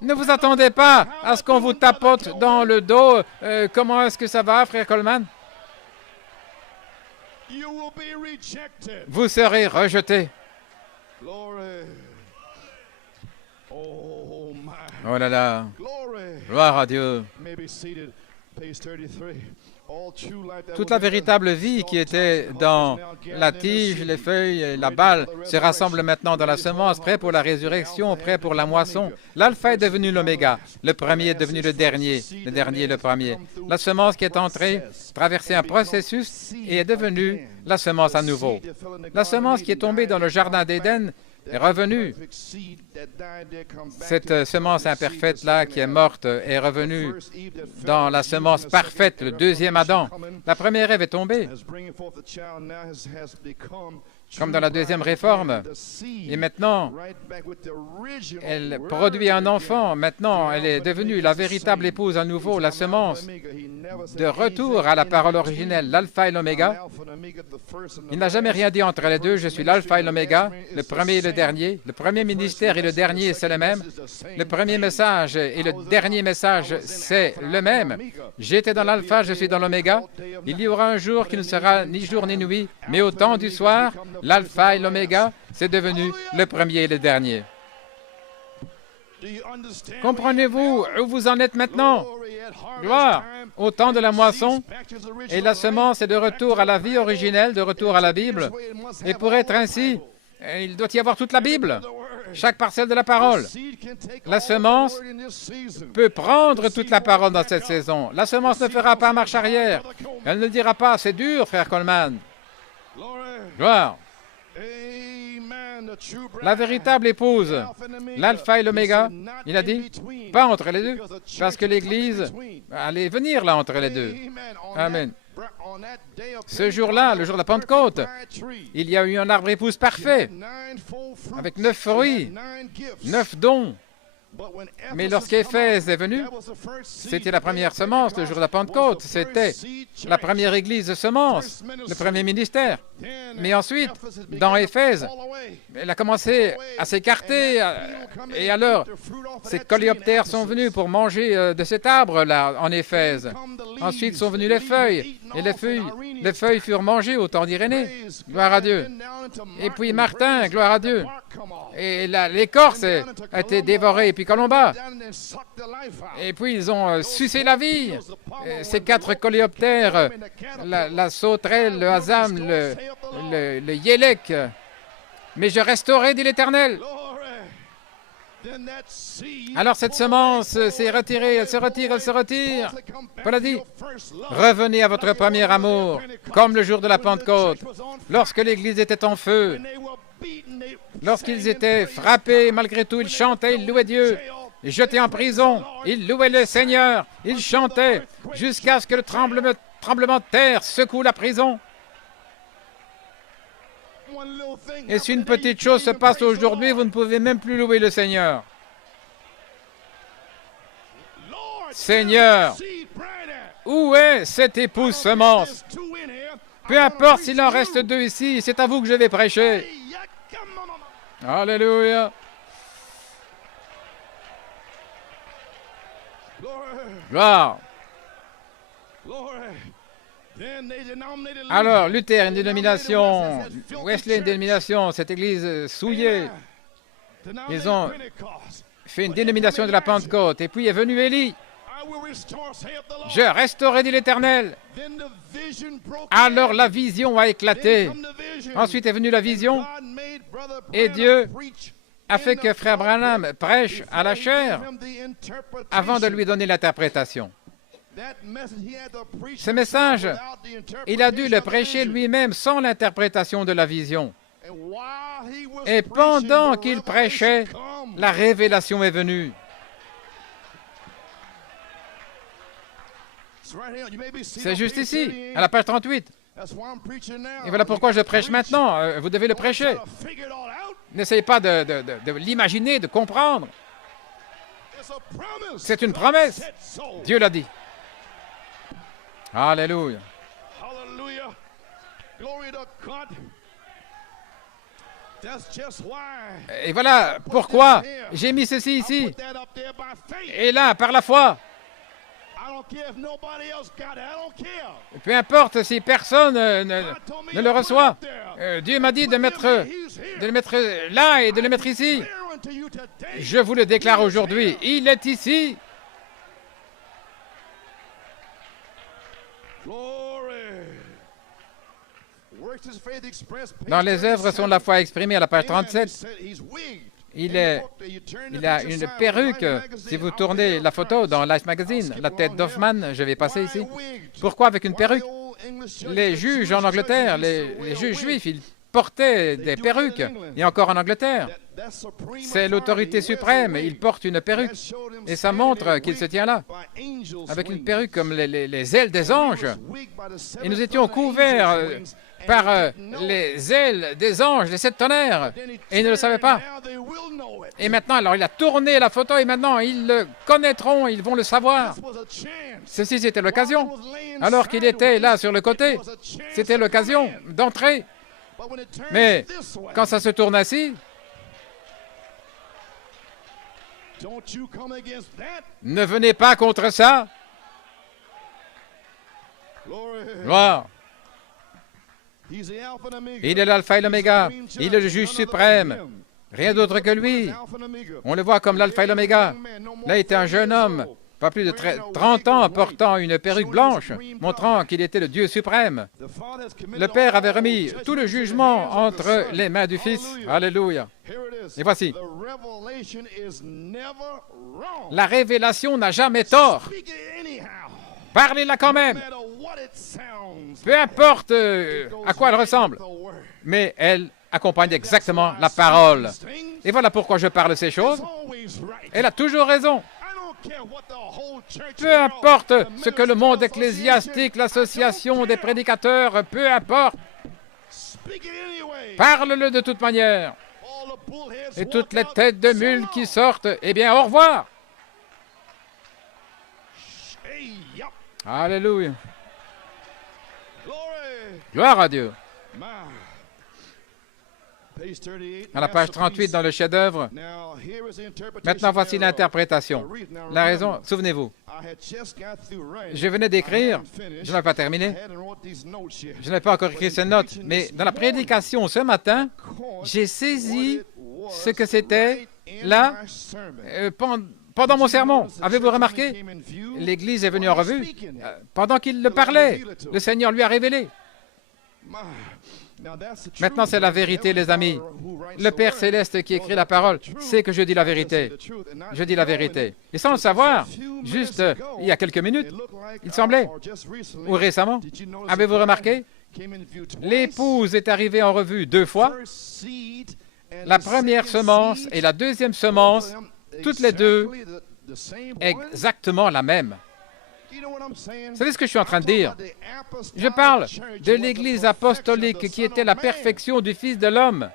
Ne vous attendez pas à ce qu'on vous tapote dans le dos. Comment est-ce que ça va, frère Coleman? Vous serez rejeté. Oh là là. Gloire à Dieu. Toute la véritable vie qui était dans la tige, les feuilles et la balle se rassemble maintenant dans la semence, prêt pour la résurrection, prêt pour la moisson. L'alpha est devenu l'oméga. Le premier est devenu le dernier le premier. La semence qui est entrée, traversé un processus et est devenue la semence à nouveau. La semence qui est tombée dans le jardin d'Éden est revenue. Cette semence imparfaite-là qui est morte est revenue dans la semence parfaite, le deuxième Adam. La première Ève est tombée, comme dans la deuxième réforme. Et maintenant, elle produit un enfant. Maintenant, elle est devenue la véritable épouse à nouveau, la semence de retour à la parole originelle, l'alpha et l'oméga. Il n'a jamais rien dit entre les deux. Je suis l'alpha et l'oméga, le premier et le dernier. Le premier ministère et le dernier, c'est le même. Le premier message et le dernier message, c'est le même. J'étais dans l'alpha, je suis dans l'oméga. Il y aura un jour qui ne sera ni jour ni nuit, mais au temps du soir, l'alpha et l'oméga, c'est devenu le premier et le dernier. Comprenez-vous où vous en êtes maintenant? Gloire au temps de la moisson, et la semence est de retour à la vie originelle, de retour à la Bible. Et pour être ainsi, il doit y avoir toute la Bible, chaque parcelle de la parole. La semence peut prendre toute la parole dans cette saison. La semence ne fera pas marche arrière. Elle ne dira pas, c'est dur, frère Coleman. Gloire. La véritable épouse, l'alpha et l'oméga, il a dit, pas entre les deux, parce que l'Église allait venir là entre les deux. Amen. Ce jour-là, le jour de la Pentecôte, il y a eu un arbre épouse parfait, avec 9 fruits, 9 dons. Mais lorsqu'Éphèse est venu, c'était la première semence, le jour de la Pentecôte, c'était la première église de semence, le premier ministère. Mais ensuite, dans Éphèse, elle a commencé à s'écarter, et alors, ces coléoptères sont venus pour manger de cet arbre-là en Éphèse. Ensuite sont venues les feuilles, et les feuilles furent mangées au temps d'Irénée. Gloire à Dieu. Et puis Martin, gloire à Dieu. Et l'écorce a été dévorée, et puis Colomba. Et puis ils ont sucé la vie. Ces 4 coléoptères, la sauterelle, le hasam, le yélek. Mais je resterai, dit l'Éternel. Alors cette semence s'est retirée, elle se retire. Paul a dit, revenez à votre premier amour, comme le jour de la Pentecôte, lorsque l'Église était en feu, lorsqu'ils étaient frappés, malgré tout, ils chantaient, ils louaient Dieu. jetés en prison. Ils louaient le Seigneur, ils chantaient jusqu'à ce que le tremblement de terre secoue la prison. Et si une petite chose se passe aujourd'hui, vous ne pouvez même plus louer le Seigneur. Seigneur, où est cette épouse semence? Peu importe s'il en reste 2 ici, c'est à vous que je vais prêcher. Alléluia. Gloire. Alors, Luther, une dénomination, Wesley, une dénomination, cette église souillée, ils ont fait une dénomination de la Pentecôte. Et puis est venu Élie. Je restaurerai, dit l'Éternel. Alors la vision a éclaté. Ensuite est venue la vision. Et Dieu a fait que Frère Branham prêche à la chair avant de lui donner l'interprétation. Ce message, il a dû le prêcher lui-même sans l'interprétation de la vision. Et pendant qu'il prêchait, la révélation est venue. C'est juste ici, à la page 38. Et voilà pourquoi je prêche maintenant. Vous devez le prêcher. N'essayez pas de l'imaginer, de comprendre. C'est une promesse. Dieu l'a dit. Alléluia. Et voilà pourquoi j'ai mis ceci ici. Et là, par la foi. Peu importe si personne ne le reçoit. Dieu m'a dit de le mettre là et de le mettre ici. Je vous le déclare aujourd'hui. Il est ici. Dans les œuvres sont la foi exprimée à la page 37. Il a une perruque. Si vous tournez la photo dans Life Magazine, la tête d'Hoffman, je vais passer ici. Pourquoi avec une perruque? Les juges en Angleterre, les juges juifs, ils portaient des perruques. Et encore en Angleterre. C'est l'autorité suprême. Il porte une perruque. Et ça montre qu'il se tient là. Avec une perruque comme les ailes des anges. Et nous étions couverts par les ailes des anges, les 7 tonnerres. Et ils ne le savaient pas. Et maintenant, alors il a tourné la photo et maintenant ils le connaîtront, ils vont le savoir. Ceci, c'était l'occasion. Alors qu'il était là sur le côté, c'était l'occasion d'entrer. Mais quand ça se tourne ainsi, ne venez pas contre ça. Gloire. Il est l'alpha et l'oméga. Il est le juge suprême. Rien d'autre que lui. On le voit comme l'alpha et l'oméga. Là, il était un jeune homme, pas plus de 30 ans, portant une perruque blanche, montrant qu'il était le Dieu suprême. Le Père avait remis tout le jugement entre les mains du Fils. Alléluia. Et voici. La révélation n'a jamais tort. Parlez-la quand même. Peu importe à quoi elle ressemble. Mais elle accompagne exactement la parole. Et voilà pourquoi je parle de ces choses. Elle a toujours raison. Peu importe ce que le monde ecclésiastique, l'association des prédicateurs, peu importe. Parle-le de toute manière. Et toutes les têtes de mules qui sortent, eh bien, au revoir. Alléluia. Gloire à Dieu. À la page 38 dans le chef-d'œuvre. Maintenant, voici l'interprétation. La raison, souvenez-vous, je venais d'écrire, je n'avais pas terminé, je n'avais pas encore écrit ces notes, mais dans la prédication ce matin, j'ai saisi ce que c'était là pendant mon sermon. Avez-vous remarqué? L'Église est venue en revue. Pendant qu'il le parlait, le Seigneur lui a révélé. Maintenant, c'est la vérité, les amis. Le Père Céleste qui écrit la parole sait que je dis la vérité. Je dis la vérité. Et sans le savoir, juste il y a quelques minutes, il semblait, ou récemment, avez-vous remarqué? L'épouse est arrivée en revue 2 fois. La première semence et la deuxième semence toutes les deux exactly the same one. exactement la même. You know what I'm saying? Vous savez ce que je suis en train de dire? I'm talking about the apostolic Je parle church de was the l'Église perfection of apostolique the qui Son était of la Man. perfection du Fils de l'homme.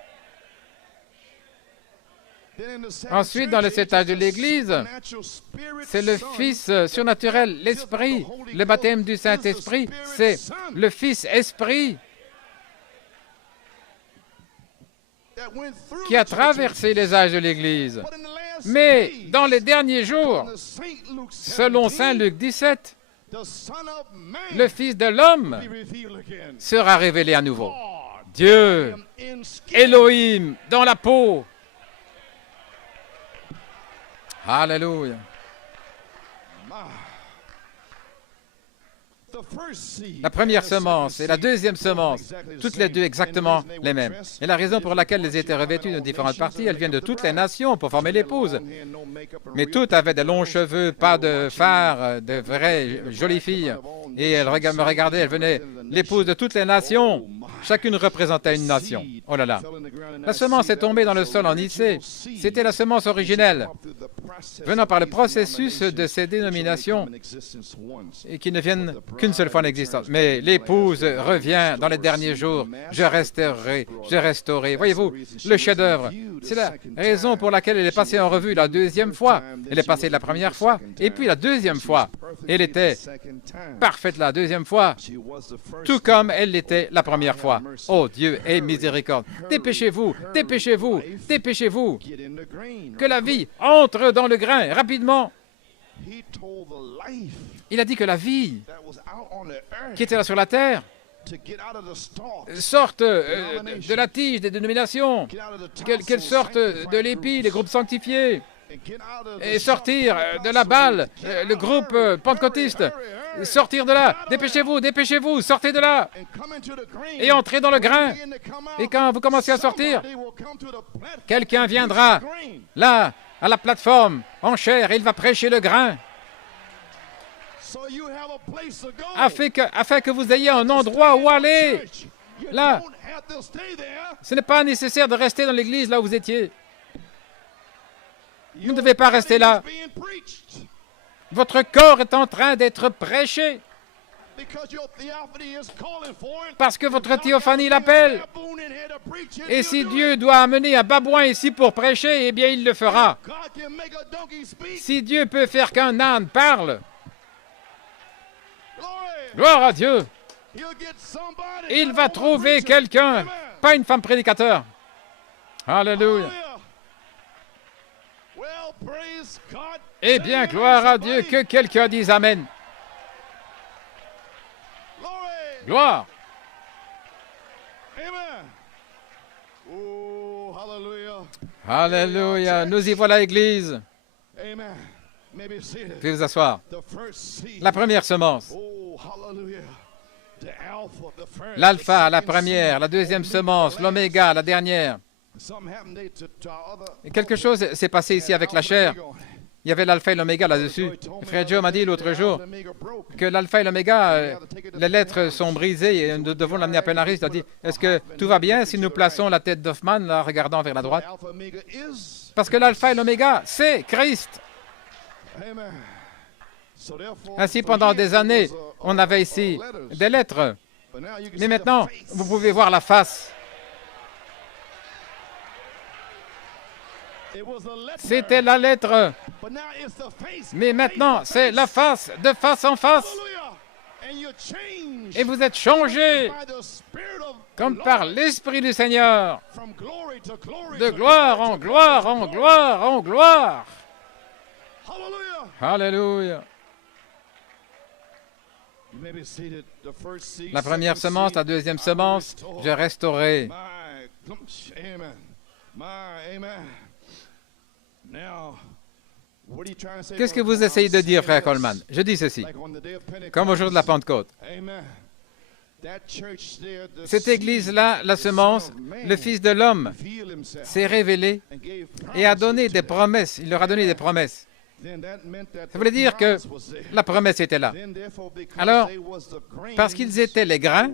Then in the second Ensuite, dans le church, étage de it's the l'Église, supernatural spirit c'est le Son. Fils surnaturel, l'Esprit. Le baptême du Saint-Esprit, c'est le Fils Esprit That went through qui a the churches. traversé les âges de l'Église. But in the last Mais days, dans les derniers jours, according to Saint Luke selon 17, Saint Luc 17, the Son of Man le Fils de l'homme be revealed again. sera révélé à nouveau. God, Dieu, in skin. Elohim, dans la peau. Alléluia. The first seed La première and the second semence et la seed, deuxième both semence, exactly the toutes les same. deux And exactement the reason they les were mêmes. dressed Et la raison pour laquelle different elles étaient she revêtues de all différentes nations parties, to elles viennent de make up the toutes les bride. nations pour former She had l'épouse. long hair, no makeup, and Mais real toutes avaient de longs cheveux, pas de fard, de vraies jolies filles. Et elles me regardaient, elles venaient, l'épouse de toutes les nations. Chacune représentait une nation. Oh là là. La semence est tombée dans le sol en Nicée. C'était la semence originelle, venant par le processus de ces dénominations et qui ne viennent qu'une seule fois en existence. Mais l'épouse revient dans les derniers jours. Je restaurerai. Voyez-vous, le chef-d'œuvre. C'est la raison pour laquelle elle est passée en revue la deuxième fois. Elle est passée la première fois, et puis la deuxième fois. Elle était parfaite la deuxième fois, tout comme elle l'était la première fois. Oh, Dieu ait miséricorde. Dépêchez-vous, dépêchez-vous, dépêchez-vous. Que la vie entre dans le grain rapidement. Il a dit que la vie qui était là sur la terre sorte de la tige des dénominations, qu'elle sorte de l'épi, les groupes sanctifiés, et sortir de la balle, le groupe pentecôtiste, sortir de là, dépêchez-vous, dépêchez-vous, sortez de là, et entrez dans le grain. Et quand vous commencez à sortir, quelqu'un viendra là, à la plateforme, en chair, et il va prêcher le grain. Afin que vous ayez un endroit où aller. Là, ce n'est pas nécessaire de rester dans l'église là où vous étiez. Vous ne devez pas rester là. Votre corps est en train d'être prêché. Parce que votre théophanie l'appelle. Et si Dieu doit amener un babouin ici pour prêcher, eh bien il le fera. Si Dieu peut faire qu'un âne parle, gloire à Dieu, il va trouver quelqu'un, pas une femme prédicateur. Alléluia. Eh bien, gloire à Dieu, que quelqu'un dise Amen. Gloire. Alléluia. Nous y voilà, Église. Vous pouvez vous asseoir. La première semence. L'alpha, la première. La deuxième semence. L'oméga, la dernière. Et quelque chose s'est passé ici avec la chair. Il y avait l'alpha et l'oméga là-dessus. Frère Joe m'a dit l'autre jour que l'alpha et l'oméga, les lettres sont brisées et nous devons l'amener à Penaris. Il a dit, est-ce que tout va bien si nous plaçons la tête d'Hoffman là, regardant vers la droite? Parce que l'alpha et l'oméga, c'est Christ. Ainsi, pendant des années, on avait ici des lettres. Mais maintenant, vous pouvez voir la face. C'était la lettre. Mais maintenant, c'est la face, de face en face. Et vous êtes changés comme par l'Esprit du Seigneur. De gloire en gloire en gloire en gloire. Alléluia. La première semence, la deuxième semence, je restaurerai. Qu'est-ce que vous essayez de dire, frère Coleman? Je dis ceci, comme au jour de la Pentecôte. Cette église-là, la semence, le Fils de l'homme s'est révélé et a donné des promesses. Il leur a donné des promesses. Ça voulait dire que la promesse était là. Alors, parce qu'ils étaient les grains,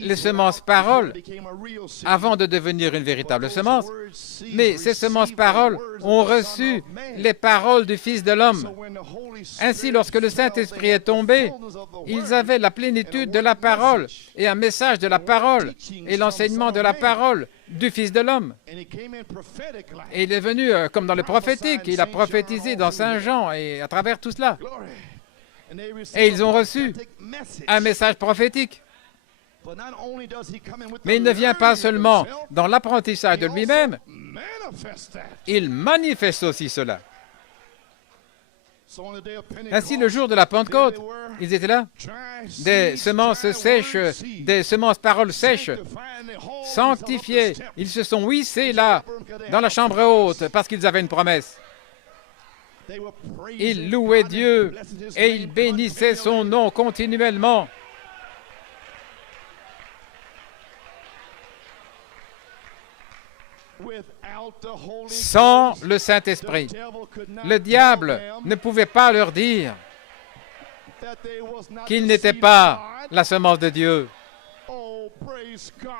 les semences paroles, avant de devenir une véritable semence, mais ces semences paroles ont reçu les paroles du Fils de l'homme. Ainsi, lorsque le Saint-Esprit est tombé, ils avaient la plénitude de la parole et un message de la parole et l'enseignement de la parole du Fils de l'homme. Et il est venu comme dans le prophétique, il a prophétisé dans Saint Jean et à travers tout cela. Et ils ont reçu un message prophétique. Mais il ne vient pas seulement dans l'apprentissage de lui-même, il manifeste aussi cela. Ainsi, le jour de la Pentecôte, ils étaient là, des semences sèches, des semences paroles sèches, sanctifiées. Ils se sont hissés là, dans la chambre haute, parce qu'ils avaient une promesse. Ils louaient Dieu et ils bénissaient son nom continuellement. Sans le Saint-Esprit, le diable ne pouvait pas leur dire qu'ils n'étaient pas la semence de Dieu.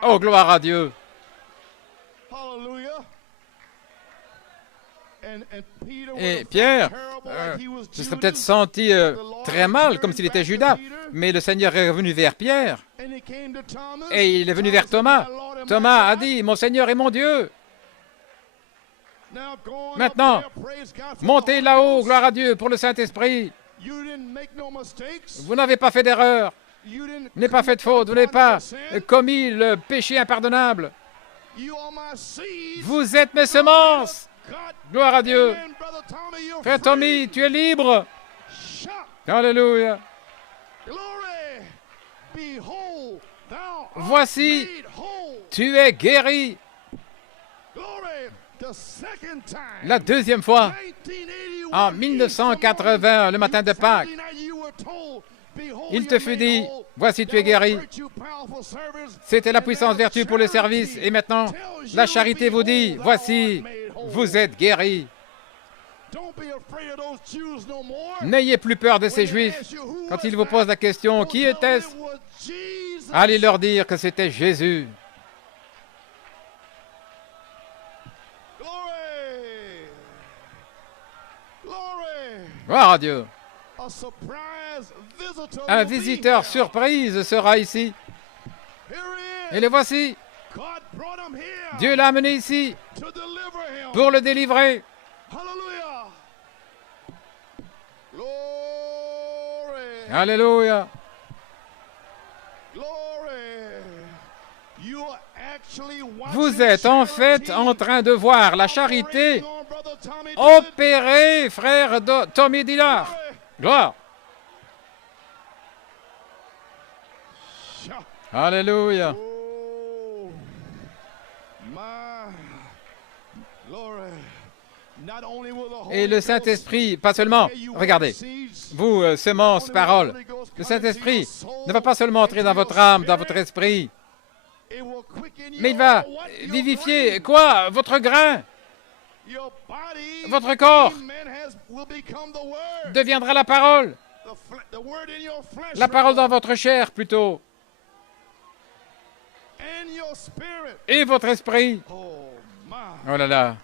Oh, gloire à Dieu! Et Pierre se serait peut-être senti très mal, comme s'il était Judas, mais le Seigneur est revenu vers Pierre et il est venu vers Thomas. Thomas a dit, « Mon Seigneur et mon Dieu !» Maintenant, montez là-haut, gloire à Dieu, pour le Saint-Esprit. Vous n'avez pas fait d'erreur, vous n'avez pas fait de faute, vous n'avez pas commis le péché impardonnable. Vous êtes mes semences. Gloire à Dieu. Frère Tommy, tu es libre. Alléluia. Voici, tu es guéri. La deuxième fois, en 1980, le matin de Pâques, il te fut dit, voici tu es guéri. C'était la puissance vertu pour le service. Et maintenant, la charité vous dit, voici, vous êtes guéri. N'ayez plus peur de ces Juifs. Quand ils vous posent la question, qui était-ce? Allez leur dire que c'était Jésus. Gloire à Dieu. Un visiteur surprise sera ici. Et le voici. Dieu l'a amené ici pour le délivrer. Alléluia. Vous êtes en fait en train de voir la charité opérer, frère Tommy Dillard. Gloire. Alléluia. Et le Saint-Esprit, pas seulement, regardez, vous, semences, paroles, le Saint-Esprit ne va pas seulement entrer dans votre âme, dans votre esprit, mais il va vivifier, quoi? Votre grain. Votre corps deviendra la parole. La parole dans votre chair, plutôt. Et votre esprit. Oh là là.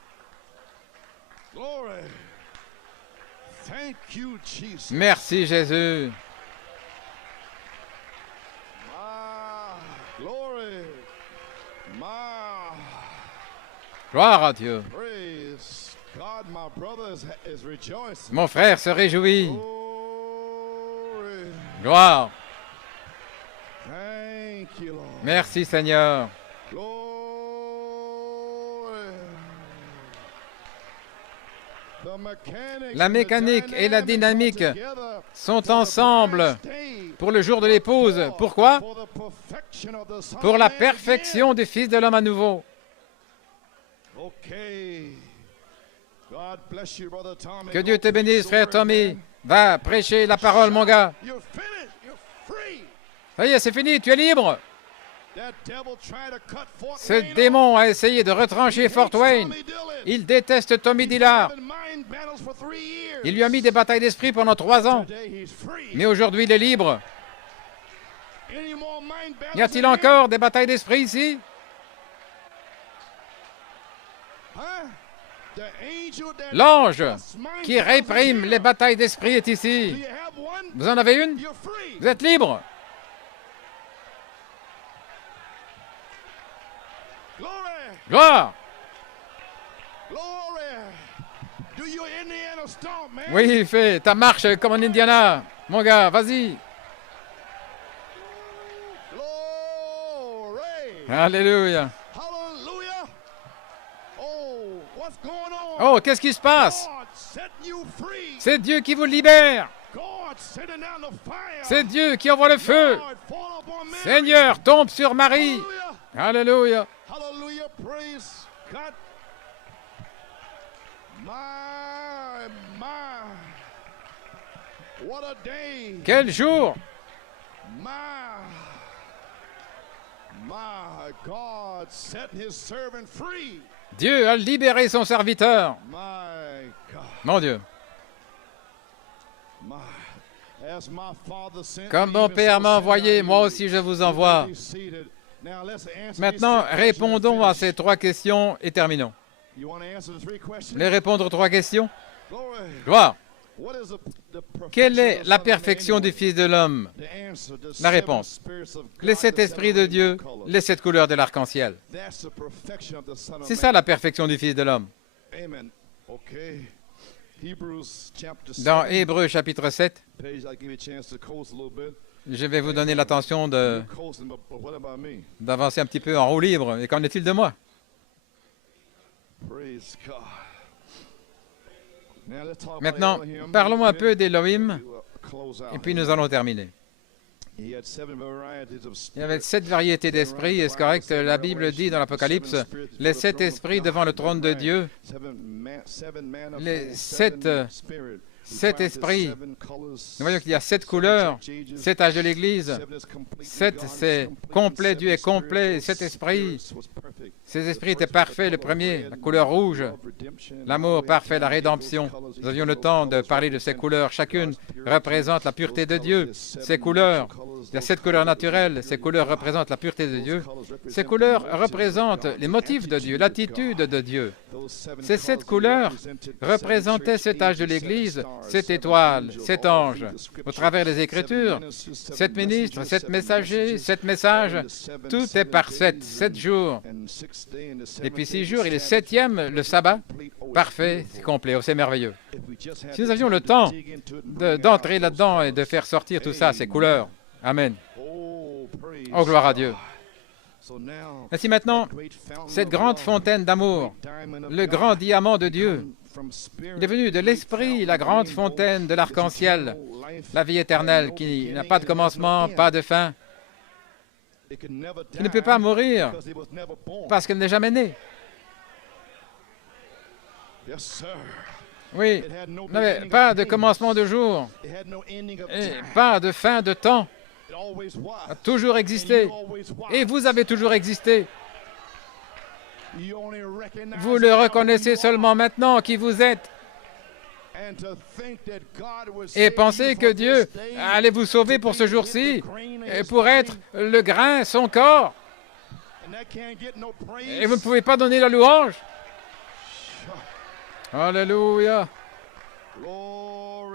Merci, Jésus. Gloire à Dieu. Mon frère se réjouit. Gloire. Merci, Seigneur. La mécanique et la dynamique sont ensemble pour le jour de l'épouse. Pourquoi? Pour la perfection du Fils de l'homme à nouveau. Que Dieu te bénisse, frère Tommy. Va prêcher la parole, mon gars. Ça y est, c'est fini, tu es libre. Ce démon a essayé de retrancher Fort Wayne. Il déteste Tommy Dillard. Il lui a mis des batailles d'esprit pendant 3 ans. Mais aujourd'hui, il est libre. Y a-t-il encore des batailles d'esprit ici? L'ange qui réprime les batailles d'esprit est ici. Vous en avez une? Vous êtes libre. Gloire. Oui, fais ta marche comme en Indiana. Mon gars, vas-y. Alléluia. Oh, qu'est-ce qui se passe? C'est Dieu qui vous libère. C'est Dieu qui envoie le feu. Seigneur, tombe sur Marie. Alléluia. Quel jour! Dieu a libéré son serviteur. Mon Dieu. Comme mon Père m'a envoyé, moi aussi je vous envoie. Maintenant, répondons à ces 3 questions et terminons. Les répondre aux 3 questions? Gloire. Quelle est la perfection du Fils de l'homme? La réponse. Les 7 esprits de Dieu, les 7 couleurs de l'arc-en-ciel. C'est ça la perfection du Fils de l'homme. Dans Hébreux chapitre 7, je vais vous donner l'attention d'avancer un petit peu en roue libre. Et qu'en est-il de moi? Maintenant, parlons un peu d'Élohim, et puis nous allons terminer. Il y avait 7 variétés d'esprits, est-ce correct? La Bible dit dans l'Apocalypse, les 7 esprits devant le trône de Dieu, les 7 esprits. Nous voyons qu'il y a 7 couleurs, 7 âges de l'Église. 7, c'est complet, Dieu est complet, 7 esprits. Ces esprits étaient parfaits. Le premier, la couleur rouge, l'amour parfait, la rédemption. Nous avions le temps de parler de ces couleurs. Chacune représente la pureté de Dieu. Ces couleurs, il y a 7 couleurs naturelles. Ces couleurs représentent la pureté de Dieu. Ces couleurs représentent les motifs de Dieu, l'attitude de Dieu. Ces 7 couleurs représentaient cet âge de l'Église, 7 étoiles, 7 anges, au travers des Écritures, 7 ministres, 7 messagers, 7 messages. Tout est par 7 jours. Et puis 6 jours, il est 7e, le sabbat. Parfait, c'est complet, c'est merveilleux. Si nous avions le temps d'entrer là-dedans et de faire sortir tout ça, ces couleurs. Amen. Oh, gloire à Dieu. Ainsi maintenant, cette grande fontaine d'amour, le grand diamant de Dieu, il est venu de l'Esprit, la grande fontaine de l'arc-en-ciel, la vie éternelle qui n'a pas de commencement, pas de fin, qui ne peut pas mourir parce qu'elle n'est jamais née. Oui, n'avait pas de commencement de jour et pas de fin de temps. A toujours existé. Et vous avez toujours existé. Vous le reconnaissez seulement maintenant qui vous êtes. Et pensez que Dieu allait vous sauver pour ce jour-ci, et pour être le grain, son corps. Et vous ne pouvez pas donner la louange. Alléluia. Oh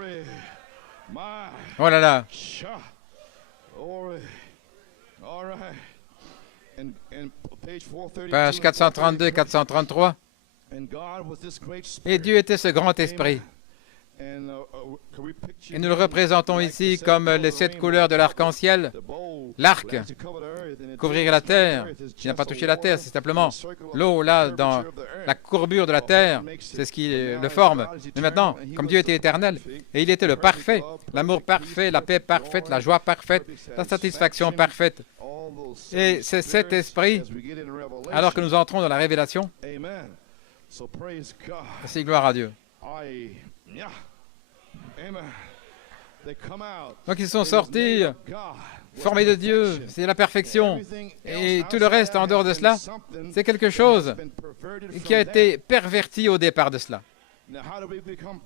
là là. Page 432, 433. Et Dieu était ce grand esprit. Et nous le représentons ici comme les 7 couleurs de l'arc-en-ciel. L'arc, couvrir la terre, qui n'a pas touché la terre, c'est simplement l'eau là dans la courbure de la terre, c'est ce qui le forme. Mais maintenant, comme Dieu était éternel, et il était le parfait, l'amour parfait, la paix parfaite, la joie parfaite, la satisfaction parfaite. Et c'est cet esprit, alors que nous entrons dans la révélation, c'est gloire à Dieu. Donc ils sont sortis, formés de Dieu, c'est la perfection. Et tout le reste en dehors de cela, c'est quelque chose qui a été perverti au départ de cela.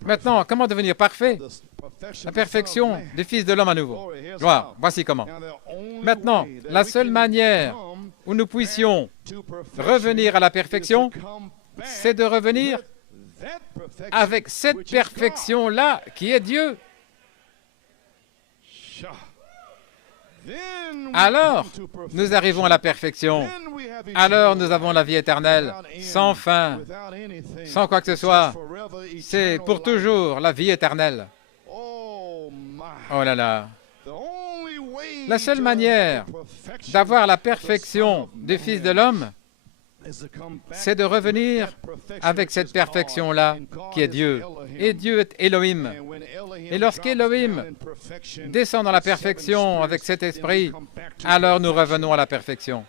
Maintenant, comment devenir parfait? La perfection du Fils de l'homme à nouveau. Gloire, voici comment. Maintenant, la seule manière où nous puissions revenir à la perfection, c'est de revenir avec cette perfection-là qui est Dieu. Alors, nous arrivons à la perfection. Alors, nous avons la vie éternelle, sans fin, sans quoi que ce soit. C'est pour toujours la vie éternelle. Oh là là. La seule manière d'avoir la perfection du Fils de l'homme, c'est de revenir avec cette perfection-là qui est Dieu. Et Dieu est Elohim. Et lorsqu'Elohim descend dans la perfection avec cet esprit, alors nous revenons à la perfection.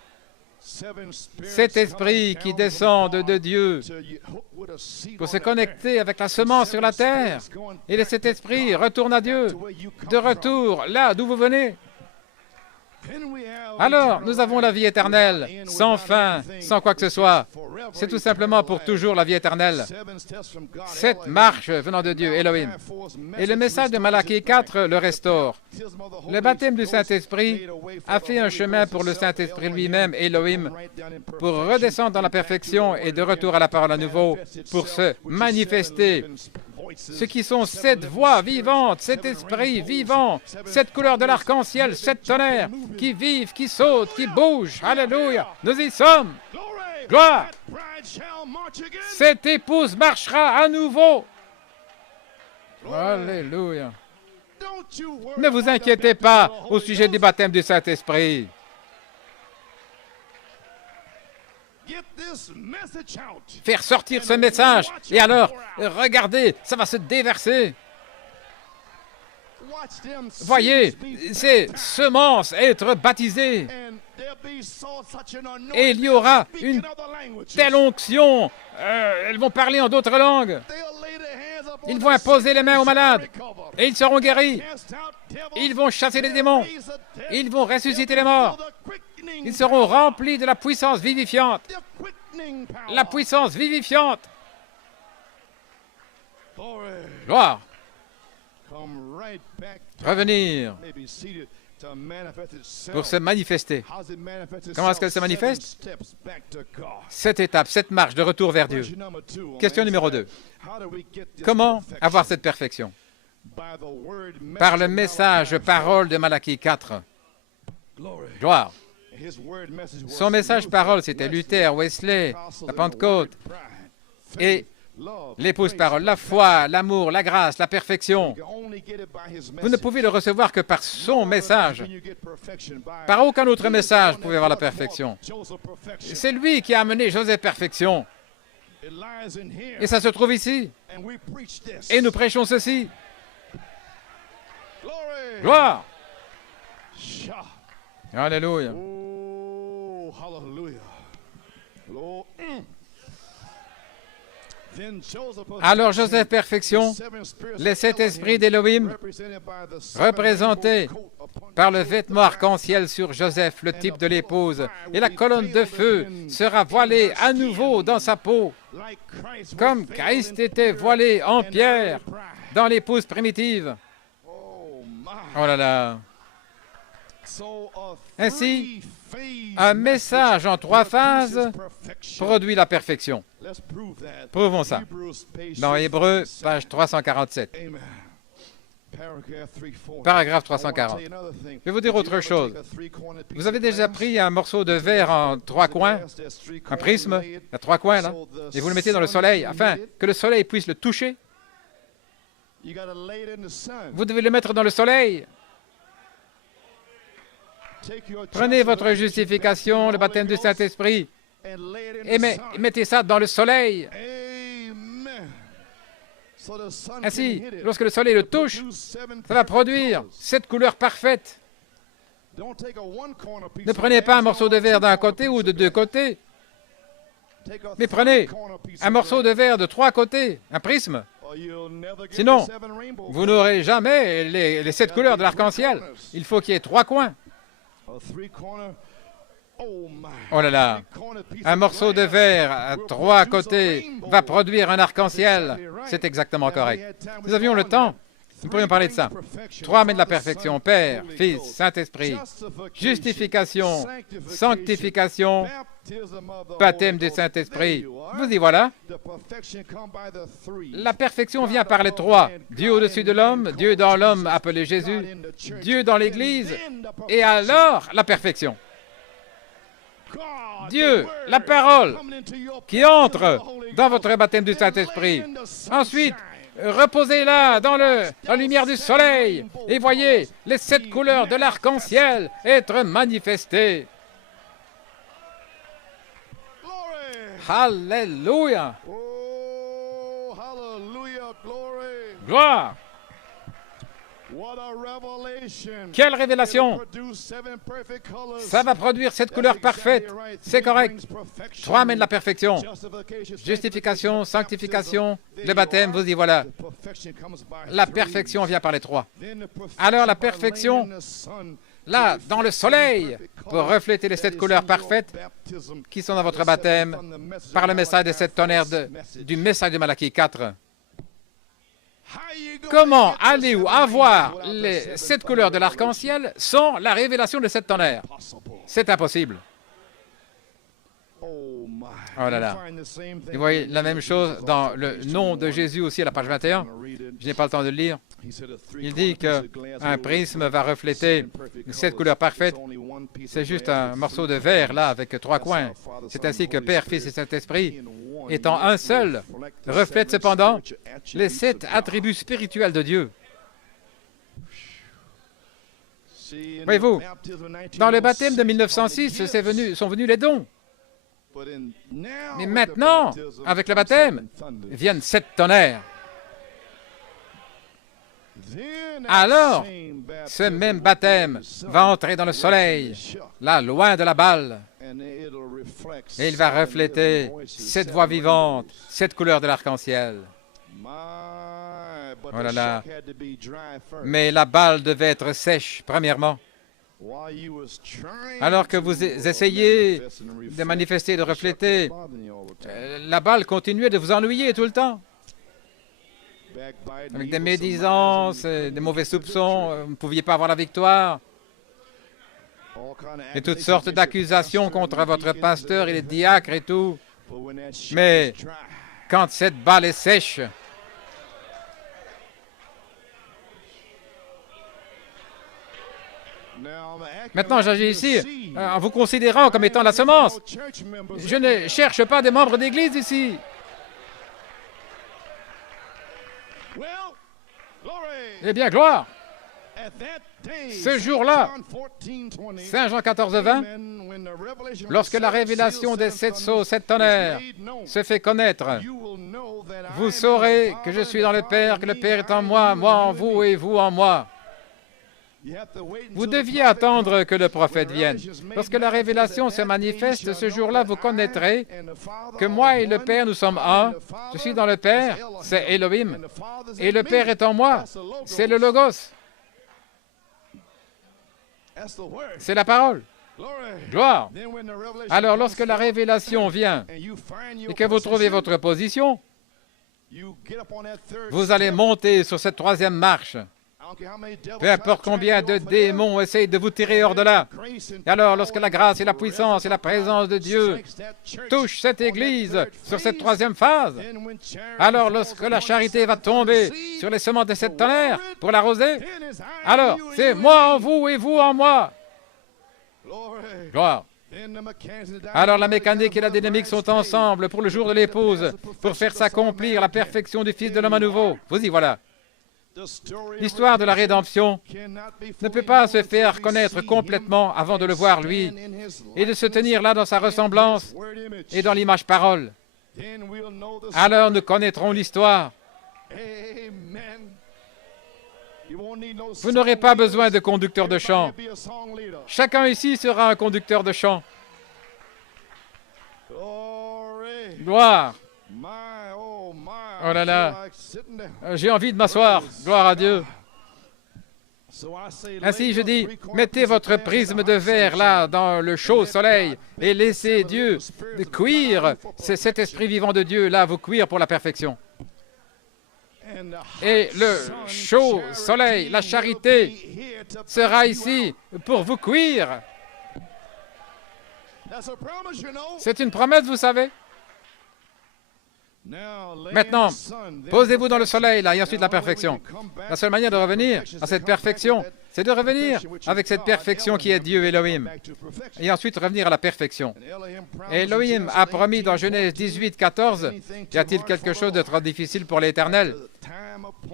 Cet esprit qui descend de Dieu pour se connecter avec la semence sur la terre. Et cet esprit retourne à Dieu, de retour là d'où vous venez. Alors, nous avons la vie éternelle, sans fin, sans quoi que ce soit. C'est tout simplement pour toujours la vie éternelle. 7 marches venant de Dieu, Elohim. Et le message de Malachie 4 le restaure. Le baptême du Saint-Esprit a fait un chemin pour le Saint-Esprit lui-même, Elohim, pour redescendre dans la perfection et de retour à la parole à nouveau, pour se manifester. Ce qui sont 7 voix vivantes, cet esprit vivant, cette couleur de l'arc-en-ciel, 7 tonnerres qui vivent, qui sautent, qui bougent. Alléluia, nous y sommes. Gloire. Cette épouse marchera à nouveau. Alléluia. Ne vous inquiétez pas au sujet du baptême du Saint-Esprit. Faire sortir ce message, et alors, regardez, ça va se déverser. Voyez, ces semences être baptisées. Et il y aura une telle onction, elles vont parler en d'autres langues. Ils vont imposer les mains aux malades, et ils seront guéris. Ils vont chasser les démons. Ils vont ressusciter les morts. Ils seront remplis de la puissance vivifiante. La puissance vivifiante. Gloire. Revenir pour se manifester. Comment est-ce qu'elle se manifeste? 7 étapes, 7 marches de retour vers Dieu. Question numéro 2. Comment avoir cette perfection? Par le message, parole de Malachie 4. Gloire. Son message parole, c'était Luther, Wesley, la Pentecôte. Et l'épouse parole, la foi, l'amour, la grâce, la perfection. Vous ne pouvez le recevoir que par son message. Par aucun autre message, vous pouvez avoir la perfection. C'est lui qui a amené Joseph perfection. Et ça se trouve ici. Et nous prêchons ceci. Gloire. Alléluia. Alors Joseph perfection, les 7 esprits d'Élohim, représentés par le vêtement arc-en-ciel sur Joseph, le type de l'épouse, et la colonne de feu sera voilée à nouveau dans sa peau, comme Christ était voilé en pierre dans l'épouse primitive. Oh là là! Ainsi, un message en 3 phases produit la perfection. Prouvons ça. Dans Hébreux, page 347. Paragraphe 340. Je vais vous dire autre chose. Vous avez déjà pris un morceau de verre en 3 coins, un prisme, à 3 coins, là, et vous le mettez dans le soleil, afin que le soleil puisse le toucher. Vous devez le mettre dans le soleil. Prenez votre justification, le baptême du Saint-Esprit, et mettez ça dans le soleil. Ainsi, lorsque le soleil le touche, ça va produire cette couleur parfaite. Ne prenez pas un morceau de verre d'un côté ou de 2 côtés, mais prenez un morceau de verre de 3 côtés, un prisme, Sinon, vous n'aurez jamais les 7 couleurs de l'arc-en-ciel. Il faut qu'il y ait 3 coins. Oh là là, un morceau de verre à 3 côtés va produire un arc-en-ciel. C'est exactement correct. Nous avions le temps. Nous pourrions parler de ça. 3 amènent la perfection. Père, Fils, Saint-Esprit. Justification, sanctification, baptême du Saint-Esprit. Vous y voilà. La perfection vient par les 3. Dieu au-dessus de l'homme, Dieu dans l'homme appelé Jésus, Dieu dans l'Église, et alors la perfection. Dieu, la parole, qui entre dans votre baptême du Saint-Esprit. Ensuite, reposez-la dans la lumière du soleil et voyez les 7 couleurs de l'arc-en-ciel être manifestées. Alléluia! Gloire! Quelle révélation! Ça va produire 7 couleurs parfaites. C'est correct. 3 amènent la perfection. Justification, sanctification, le baptême, vous y voilà. La perfection vient par les 3. Alors la perfection, là, dans le soleil, pour refléter les 7 couleurs parfaites qui sont dans votre baptême par le message des 7 tonnerres du message de Malachie 4. Comment allez-vous avoir les 7 couleurs de l'arc-en-ciel sans la révélation des 7 tonnerres? C'est impossible. Oh là là. Vous voyez la même chose dans le nom de Jésus aussi à la page 21. Je n'ai pas le temps de le lire. Il dit qu'un prisme va refléter 7 couleurs parfaites. C'est juste un morceau de verre là avec 3 coins. C'est ainsi que Père, Fils et Saint-Esprit, étant un seul, reflètent cependant les 7 attributs spirituels de Dieu. Voyez-vous, dans le baptême de 1906, sont venus les dons. Mais maintenant, avec le baptême, viennent 7 tonnerres. Alors, ce même baptême va entrer dans le soleil, là, loin de la balle. Et il va refléter 7 voix vivantes, 7 couleurs de l'arc-en-ciel. Oh là là. Mais la balle devait être sèche, premièrement. Alors que vous essayez de manifester, de refléter, la balle continuait de vous ennuyer tout le temps. Avec des médisances, des mauvais soupçons, vous ne pouviez pas avoir la victoire. Et toutes sortes d'accusations contre votre pasteur et les diacres et tout. Mais quand cette balle est sèche, maintenant j'agis ici en vous considérant comme étant la semence. Je ne cherche pas des membres d'église ici. Eh bien, gloire! Ce jour-là, Saint Jean 14, 20, lorsque la révélation des 7 sceaux, 7 tonnerres se fait connaître, vous saurez que je suis dans le Père, que le Père est en moi, moi en vous et vous en moi. Vous deviez attendre que le prophète vienne. Lorsque la révélation se manifeste, ce jour-là, vous connaîtrez que moi et le Père, nous sommes un. Je suis dans le Père, c'est Elohim. Et le Père est en moi, c'est le Logos. C'est la parole. Gloire. Alors, lorsque la révélation vient et que vous trouvez votre position, vous allez monter sur cette 3e marche. Peu importe combien de démons essayent de vous tirer hors de là. Et alors, lorsque la grâce et la puissance et la présence de Dieu touchent cette Église sur cette 3e phase, alors lorsque la charité va tomber sur les semences de 7 tonnerres pour l'arroser, alors c'est moi en vous et vous en moi. Gloire. Alors la mécanique et la dynamique sont ensemble pour le jour de l'épouse, pour faire s'accomplir la perfection du Fils de l'homme à nouveau. Vous y voilà. L'histoire de la rédemption ne peut pas se faire connaître complètement avant de le voir lui et de se tenir là dans sa ressemblance et dans l'image parole. Alors nous connaîtrons l'histoire. Vous n'aurez pas besoin de conducteur de chant. Chacun ici sera un conducteur de chant. Gloire. Oh là là, j'ai envie de m'asseoir. Gloire à Dieu. Ainsi, je dis, mettez votre prisme de verre là, dans le chaud soleil, et laissez Dieu cuire, cet esprit vivant de Dieu là, vous cuire pour la perfection. Et le chaud soleil, la charité, sera ici pour vous cuire. C'est une promesse, vous savez. Maintenant, posez-vous dans le soleil, là, et ensuite la perfection. La seule manière de revenir à cette perfection, c'est de revenir avec cette perfection qui est Dieu Elohim. Et ensuite revenir à la perfection. Et Elohim a promis dans Genèse 18, 14, y a-t-il quelque chose de trop difficile pour l'Éternel?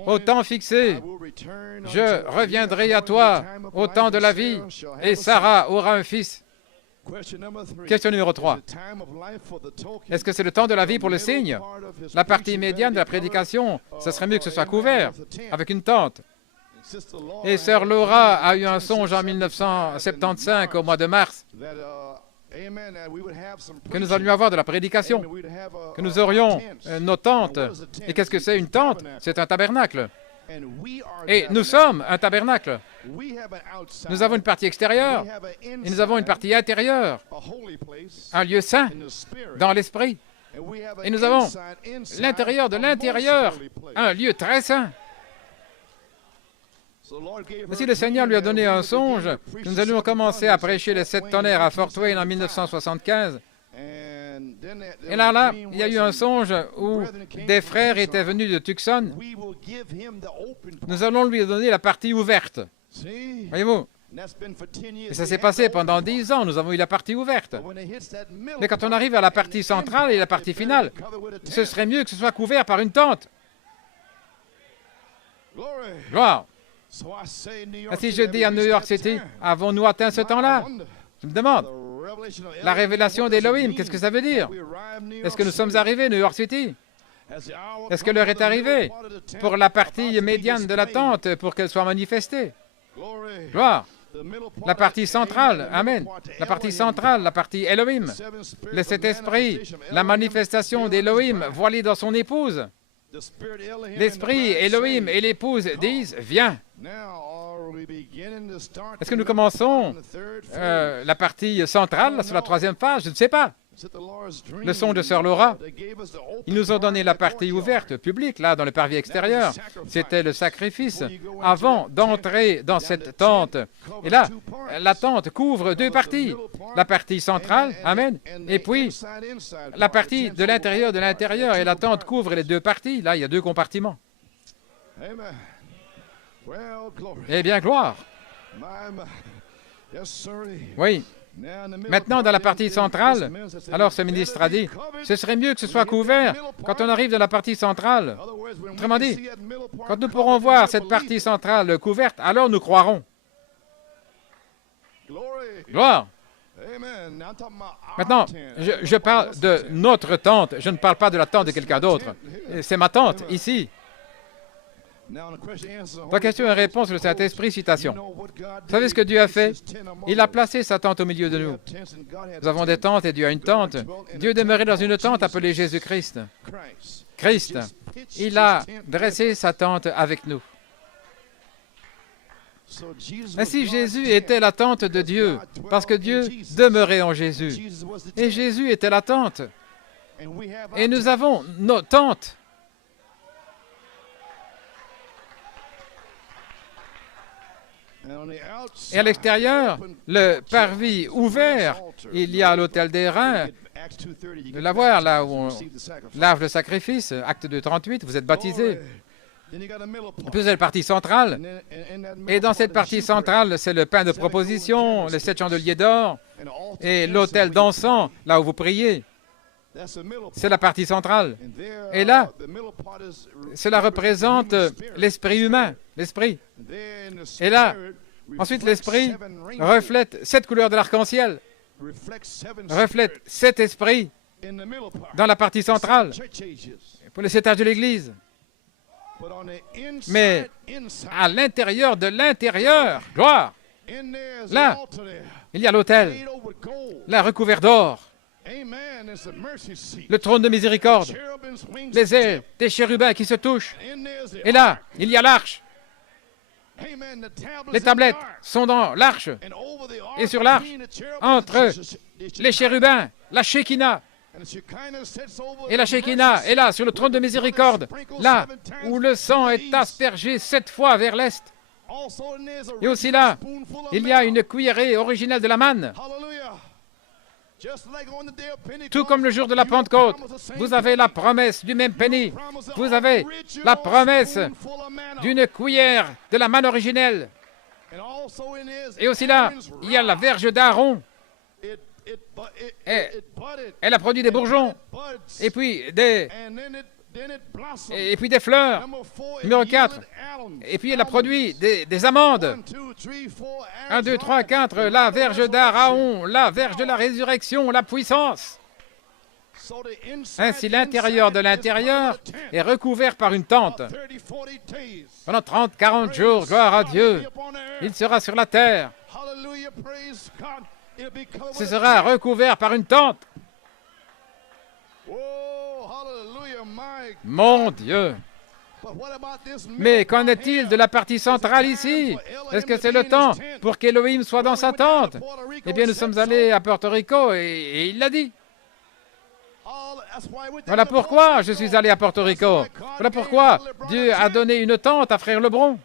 Au temps fixé, je reviendrai à toi au temps de la vie, et Sarah aura un fils. Question numéro 3. Est-ce que c'est le temps de la vie pour le signe? La partie médiane de la prédication, ce serait mieux que ce soit couvert, avec une tente. Et sœur Laura a eu un songe en 1975, au mois de mars, que nous allions avoir de la prédication, que nous aurions nos tentes. Et qu'est-ce que c'est une tente? C'est un tabernacle. Et nous sommes un tabernacle. Nous avons une partie extérieure et nous avons une partie intérieure, un lieu saint dans l'esprit. Et nous avons l'intérieur de l'intérieur, un lieu très saint. Ainsi, le Seigneur lui a donné un songe. Nous allions commencer à prêcher les 7 tonnerres à Fort Wayne en 1975. Et là, il y a eu un songe où des frères étaient venus de Tucson. Nous allons lui donner la partie ouverte. Voyez-vous? Et ça s'est passé pendant 10 ans, nous avons eu la partie ouverte. Mais quand on arrive à la partie centrale et la partie finale, ce serait mieux que ce soit couvert par une tente. Gloire. Ainsi, je dis à New York City, avons-nous atteint ce temps-là? Je me demande. La révélation d'Elohim, qu'est-ce que ça veut dire? Est-ce que nous sommes arrivés, New York City? Est-ce que l'heure est arrivée pour la partie médiane de la tente pour qu'elle soit manifestée? Gloire. La partie centrale, Amen. La partie centrale, la partie Elohim. Le Saint-Esprit, la manifestation d'Elohim voilée dans son épouse. L'Esprit, Elohim et l'épouse disent, viens. Est-ce que nous commençons la partie centrale sur la 3e phase? Je ne sais pas. Le son de Sœur Laura, ils nous ont donné la partie ouverte, publique, là, dans le parvis extérieur. C'était le sacrifice avant d'entrer dans cette tente. Et là, la tente couvre 2 parties. La partie centrale, Amen, et puis la partie de l'intérieur, et la tente couvre les 2 parties. Là, il y a 2 compartiments. Eh bien, gloire. Oui. Maintenant, dans la partie centrale, alors ce ministre a dit, ce serait mieux que ce soit couvert quand on arrive dans la partie centrale. Autrement dit, quand nous pourrons voir cette partie centrale couverte, alors nous croirons. Gloire. Maintenant, je parle de notre tente, je ne parle pas de la tente de quelqu'un d'autre. C'est ma tente, ici. Pas question et réponse, le Saint-Esprit, citation. Vous savez ce que Dieu a fait? Il a placé sa tente au milieu de nous. Nous avons des tentes et Dieu a une tente. Dieu demeurait dans une tente appelée Jésus-Christ. Christ. Il a dressé sa tente avec nous. Ainsi, Jésus était la tente de Dieu, parce que Dieu demeurait en Jésus. Et Jésus était la tente. Et nous avons nos tentes. Et à l'extérieur, le parvis ouvert, il y a l'autel des reins. De la voir là où on lave le sacrifice, acte 2:38, vous êtes baptisés. Puis c'est la partie centrale. Et dans cette partie centrale, c'est le pain de proposition, les 7 chandeliers d'or et l'autel d'encens, là où vous priez. C'est la partie centrale. Et là, cela représente l'esprit humain, l'esprit. Et là, ensuite, l'esprit reflète 7 couleurs de l'arc-en-ciel, reflète 7 esprits dans la partie centrale, pour les 7 âges de l'Église. Mais à l'intérieur de l'intérieur, gloire, là, il y a l'autel, là recouvert d'or. le trône de miséricorde, les ailes des chérubins qui se touchent. Et là, il y a l'arche. Les tablettes sont dans l'arche. Et sur l'arche, entre les chérubins, la Shekinah. Et la Shekinah est là, sur le trône de miséricorde, là où le sang est aspergé 7 fois vers l'est. Et aussi là, il y a une cuillerée originelle de la manne. Tout comme le jour de la Pentecôte, vous avez la promesse du même penny. Vous avez la promesse d'une cuillère de la manne originelle. Et aussi là, il y a la verge d'Aaron. Elle a produit des bourgeons, et puis des fleurs. Numéro 4. Et puis elle a produit des amandes. 1, 2, 3, 4. La verge d'Aaron, la verge de la résurrection, la puissance. Ainsi, l'intérieur de l'intérieur est recouvert par une tente. Pendant 30, 40 jours, gloire à Dieu, il sera sur la terre. Ce sera recouvert par une tente. Mon Dieu! Mais qu'en est-il de la partie centrale ici? Est-ce que c'est le temps pour qu'Élohim soit dans sa tente? Eh bien, nous sommes allés à Porto Rico et il l'a dit. Voilà pourquoi je suis allé à Porto Rico. Voilà pourquoi Dieu a donné une tente à Frère Lebron.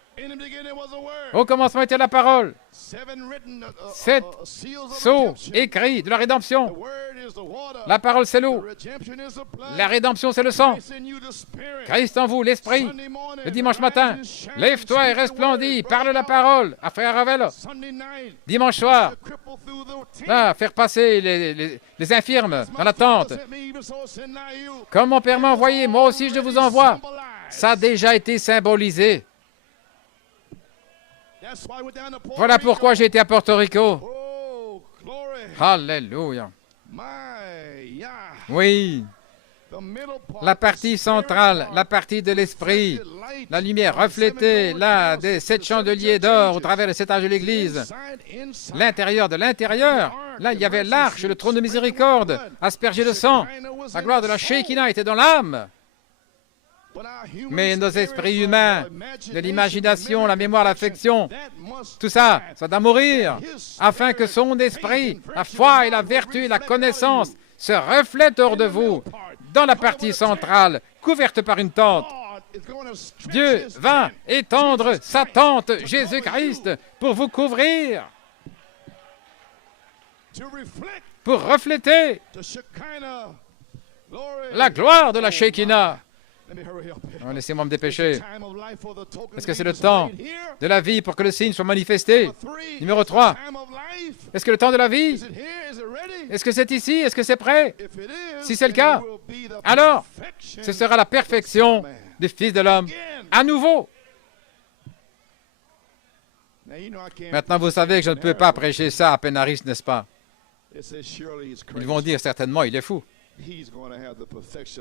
Au commencement était la parole. 7 sceaux écrits de la rédemption. La parole, c'est l'eau. La rédemption, c'est le sang. Christ en vous, l'esprit. Le dimanche matin, lève-toi et resplendis. Parle la parole à Frère Ravel. Dimanche soir, faire passer les infirmes dans la tente. Comme mon Père m'a envoyé, moi aussi je vous envoie. Ça a déjà été symbolisé. Voilà pourquoi j'ai été à Porto Rico. Alléluia. Oui. La partie centrale, la partie de l'esprit, la lumière reflétée là des 7 chandeliers d'or au travers des 7 âges de l'Église. L'intérieur de l'intérieur, là il y avait l'arche, le trône de miséricorde, aspergé de sang. La gloire de la Shekinah était dans l'âme. Mais nos esprits humains, de l'imagination, la mémoire, l'affection, tout ça, ça doit mourir, afin que son esprit, la foi et la vertu et la connaissance se reflètent hors de vous, dans la partie centrale, couverte par une tente. Dieu va étendre sa tente, Jésus-Christ, pour vous couvrir, pour refléter la gloire de la Shekinah. Laissez-moi me dépêcher. Est-ce que c'est le temps de la vie pour que le signe soit manifesté? Numéro 3. Est-ce que le temps de la vie? Est-ce que c'est ici? Est-ce que c'est prêt? Si c'est le cas, alors ce sera la perfection du Fils de l'homme. À nouveau. Maintenant, vous savez que je ne peux pas prêcher ça à Penaris, n'est-ce pas? Ils vont dire certainement, il est fou.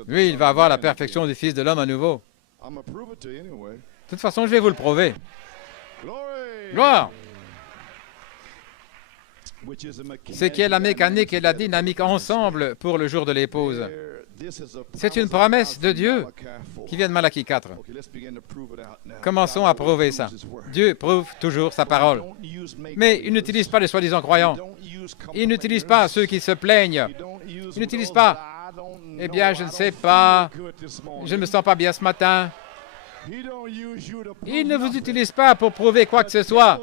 Lui, il va avoir la perfection du Fils de l'homme à nouveau. De toute façon, je vais vous le prouver. Gloire! C'est qui est la mécanique et la dynamique ensemble pour le jour de l'épouse. C'est une promesse de Dieu qui vient de Malachie 4. Commençons à prouver ça. Dieu prouve toujours sa parole. Mais il n'utilise pas les soi-disant croyants. Il n'utilise pas ceux qui se plaignent. Il n'utilise pas. Eh bien, je ne sais pas. Je ne me sens pas bien ce matin. Il ne vous utilise pas pour prouver quoi que ce soit.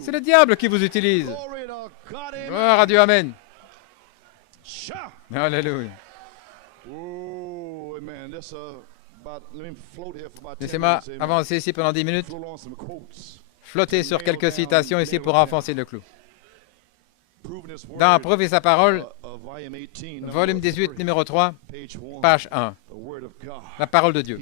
C'est le diable qui vous utilise. Gloire à Dieu, amen. Alléluia. Laissez-moi avancer ici pendant 10 minutes. Flotter sur quelques citations ici pour enfoncer le clou. Dans Prouver sa parole, volume 18, numéro 3, page 1. La parole de Dieu.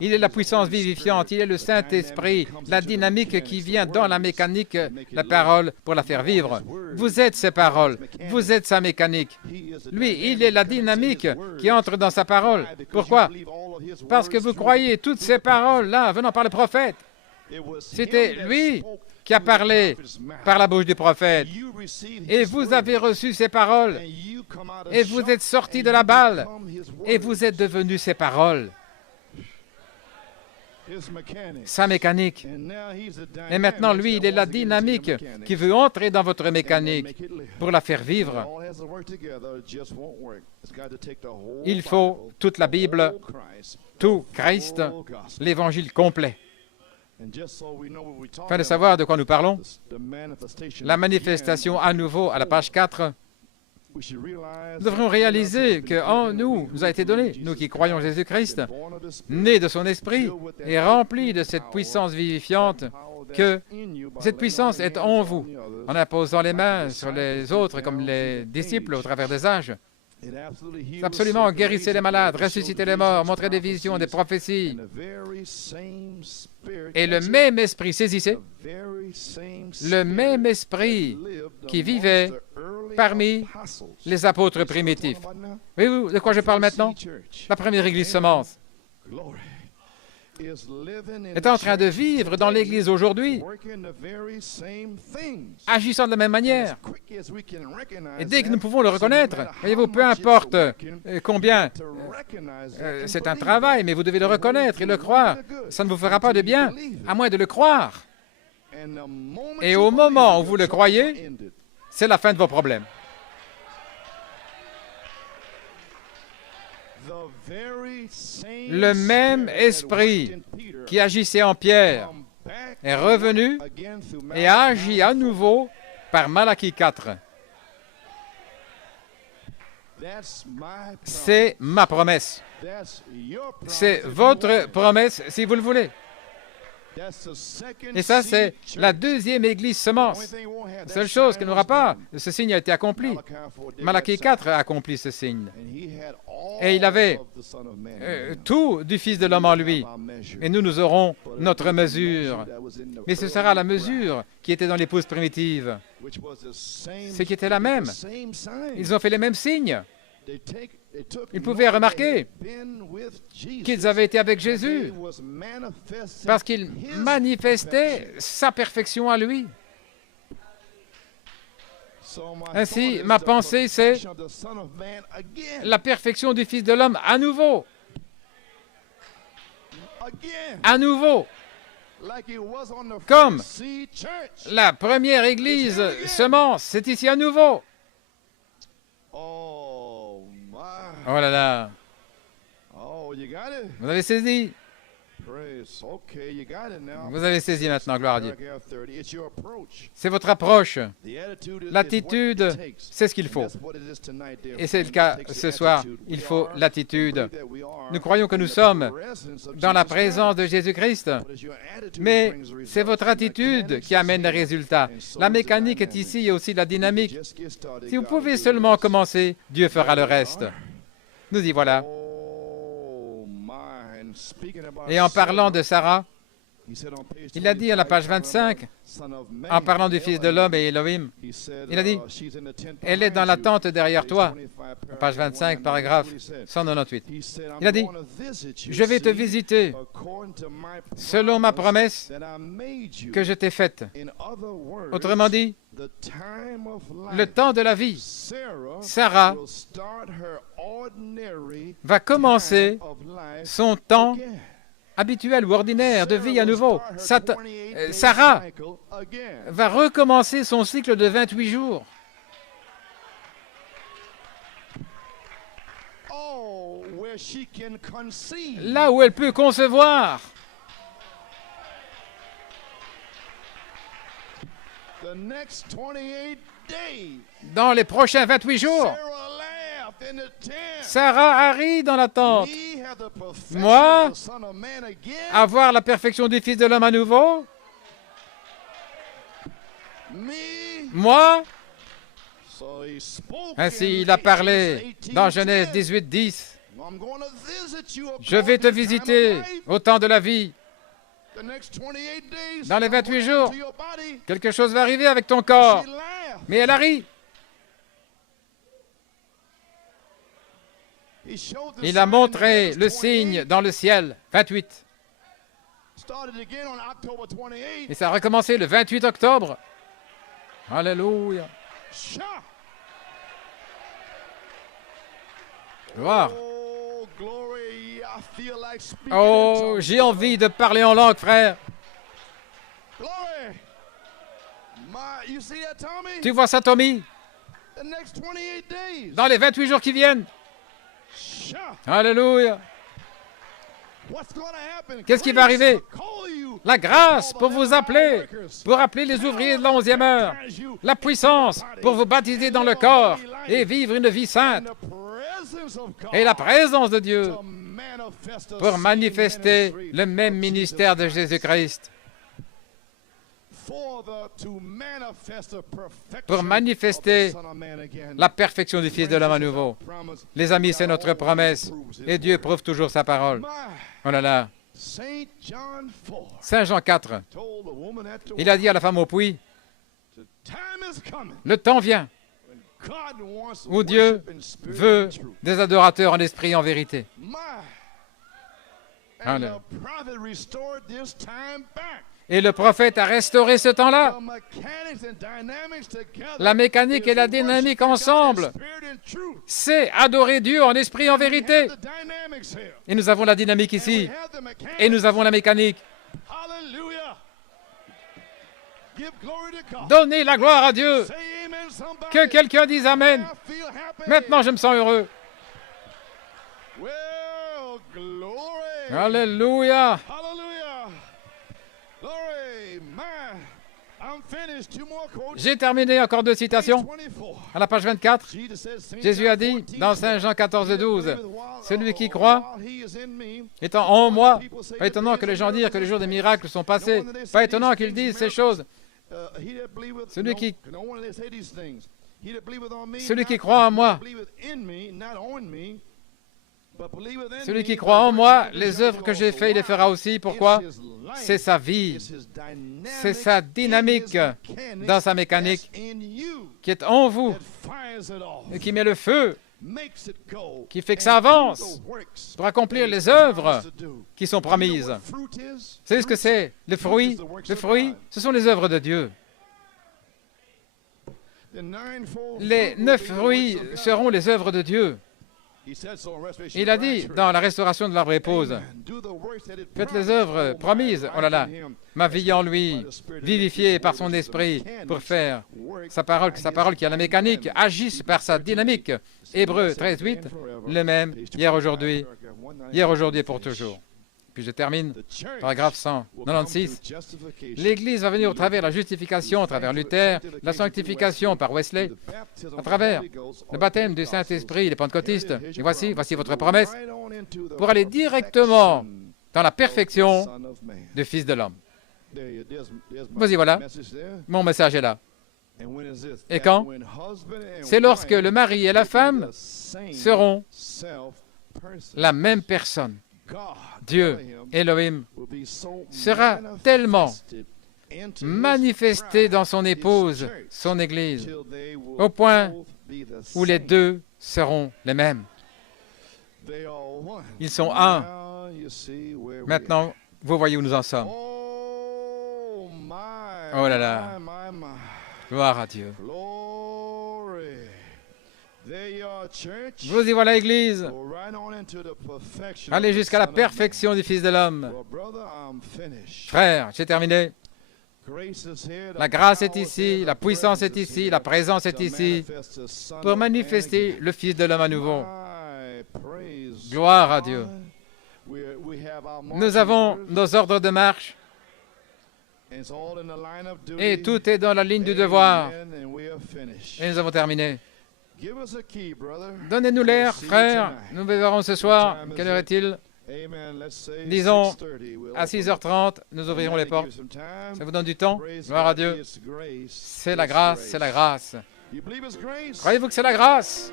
Il est la puissance vivifiante, il est le Saint-Esprit, la dynamique qui vient dans la mécanique, la parole pour la faire vivre. Vous êtes ses paroles, vous êtes sa mécanique. Lui, il est la dynamique qui entre dans sa parole. Pourquoi? Parce que vous croyez toutes ces paroles-là venant par le prophète. C'était lui qui a parlé par la bouche du prophète. Et vous avez reçu ses paroles. Et vous êtes sortis de la balle. Et vous êtes devenus ses paroles. Sa mécanique. Et maintenant, lui, il est la dynamique qui veut entrer dans votre mécanique pour la faire vivre. Il faut toute la Bible, tout Christ, l'évangile complet. Afin de savoir de quoi nous parlons, la manifestation à nouveau à la page 4, nous devrions réaliser qu'en nous a été donné, nous qui croyons Jésus-Christ, né de son esprit et rempli de cette puissance vivifiante, que cette puissance est en vous, en imposant les mains sur les autres comme les disciples au travers des âges. Absolument, guérissez les malades, ressuscitez les morts, montrez des visions, des prophéties. Et le même esprit, saisissez, le même esprit qui vivait parmi les apôtres primitifs. Voyez-vous de quoi je parle maintenant? La première église semence est en train de vivre dans l'Église aujourd'hui, agissant de la même manière. Et dès que nous pouvons le reconnaître, voyez-vous, peu importe combien, c'est un travail, mais vous devez le reconnaître et le croire. Ça ne vous fera pas de bien, à moins de le croire. Et au moment où vous le croyez, c'est la fin de vos problèmes. Le même esprit qui agissait en Pierre est revenu et a agi à nouveau par Malachie 4. C'est ma promesse. C'est votre promesse si vous le voulez. Et ça, c'est la deuxième église semence. La seule chose qu'il n'aura pas, ce signe a été accompli. Malachie 4 a accompli ce signe. Et il avait tout du Fils de l'homme en lui. Et nous aurons notre mesure. Mais ce sera la mesure qui était dans l'épouse primitive. Ce qui était la même. Ils ont fait les mêmes signes. Ils pouvaient remarquer qu'ils avaient été avec Jésus parce qu'il manifestait sa perfection à lui. Ainsi, ma pensée, c'est la perfection du Fils de l'homme à nouveau. À nouveau. Comme la première église semence, c'est ici à nouveau. Oh là là. Vous avez saisi. Vous avez saisi maintenant, gloire à Dieu. C'est votre approche. L'attitude, c'est ce qu'il faut. Et c'est le cas ce soir. Il faut l'attitude. Nous croyons que nous sommes dans la présence de Jésus-Christ, mais c'est votre attitude qui amène les résultats. La mécanique est ici et aussi la dynamique. Si vous pouvez seulement commencer, Dieu fera le reste. Nous y voilà. Et en parlant de Sarah, il a dit à la page 25, en parlant du Fils de l'homme et Elohim, il a dit, elle est dans la tente derrière toi, page 25, paragraphe 198. Il a dit, je vais te visiter selon ma promesse que je t'ai faite. Autrement dit, le temps de la vie, Sarah va commencer son temps habituel ou ordinaire de vie à nouveau. Sarah va recommencer son cycle de 28 jours. Là où elle peut concevoir. Dans les prochains 28 jours, Sarah arrive dans la tente. Moi, avoir la perfection du Fils de l'homme à nouveau. Moi, ainsi il a parlé dans Genèse 18, 10. Je vais te visiter au temps de la vie. Dans les 28 jours, quelque chose va arriver avec ton corps. Mais elle arrive. Il a montré le signe dans le ciel. 28. Et ça a recommencé le 28 octobre. Alléluia. Gloire. Oh, j'ai envie de parler en langue, frère. Tu vois ça, Tommy? Dans les 28 jours qui viennent. Alléluia. Qu'est-ce qui va arriver? La grâce pour vous appeler, pour appeler les ouvriers de la 11e heure. La puissance pour vous baptiser dans le corps et vivre une vie sainte. Et la présence de Dieu pour manifester le même ministère de Jésus-Christ. Pour manifester la perfection du Fils de l'homme à nouveau. Les amis, c'est notre promesse. Et Dieu prouve toujours sa parole. Oh là là. Saint Jean 4. Il a dit à la femme au puits, le temps vient où Dieu veut des adorateurs en esprit et en vérité. Allez. Et le prophète a restauré ce temps-là. La mécanique et la dynamique ensemble, c'est adorer Dieu en esprit et en vérité. Et nous avons la dynamique ici. Et nous avons la mécanique. Donnez la gloire à Dieu. Que quelqu'un dise Amen. Maintenant, je me sens heureux. Alléluia. J'ai terminé, encore 2 citations. À la page 24, Jésus a dit dans Saint Jean 14:12, celui qui croit étant en moi, pas étonnant que les gens disent que les jours des miracles sont passés, pas étonnant qu'ils disent ces choses. Celui qui croit en moi, celui qui croit en moi, les œuvres que j'ai faites, il les fera aussi. Pourquoi? C'est sa vie, c'est sa dynamique dans sa mécanique qui est en vous et qui met le feu, qui fait que ça avance pour accomplir les œuvres qui sont promises. Vous savez ce que c'est? Le fruit, ce sont les œuvres de Dieu. Les 9 fruits seront les œuvres de Dieu. Il a dit dans la restauration de l'arbre épouse, faites les œuvres promises, oh là là, ma vie en lui, vivifiée par son esprit, pour faire sa parole qui a la mécanique, agisse par sa dynamique. Hébreux 13:8, le même, hier, aujourd'hui et pour toujours. Puis je termine, paragraphe 196. L'Église va venir au travers de la justification, au travers Luther, la sanctification par Wesley, à travers le baptême du Saint-Esprit, les pentecôtistes. Et voici votre promesse, pour aller directement dans la perfection du Fils de l'homme. Voici, voilà, mon message est là. Et quand? C'est lorsque le mari et la femme seront la même personne. Dieu, Elohim, sera tellement manifesté dans son épouse, son Église, au point où les deux seront les mêmes. Ils sont un. Maintenant, vous voyez où nous en sommes. Oh là là. Gloire à Dieu. Vous y voilà, Église. Allez jusqu'à la perfection du Fils de l'homme. Frère, j'ai terminé. La grâce est ici, la puissance est ici, la présence est ici, pour manifester le Fils de l'homme à nouveau. Gloire à Dieu. Nous avons nos ordres de marche, et tout est dans la ligne du devoir. Et nous avons terminé. Donnez-nous l'air, frère. Nous verrons ce soir. Quelle heure est-il? Disons, à 6h30, nous ouvrirons les portes. Ça vous donne du temps? Gloire à Dieu. C'est la grâce, c'est la grâce. Croyez-vous que c'est la grâce?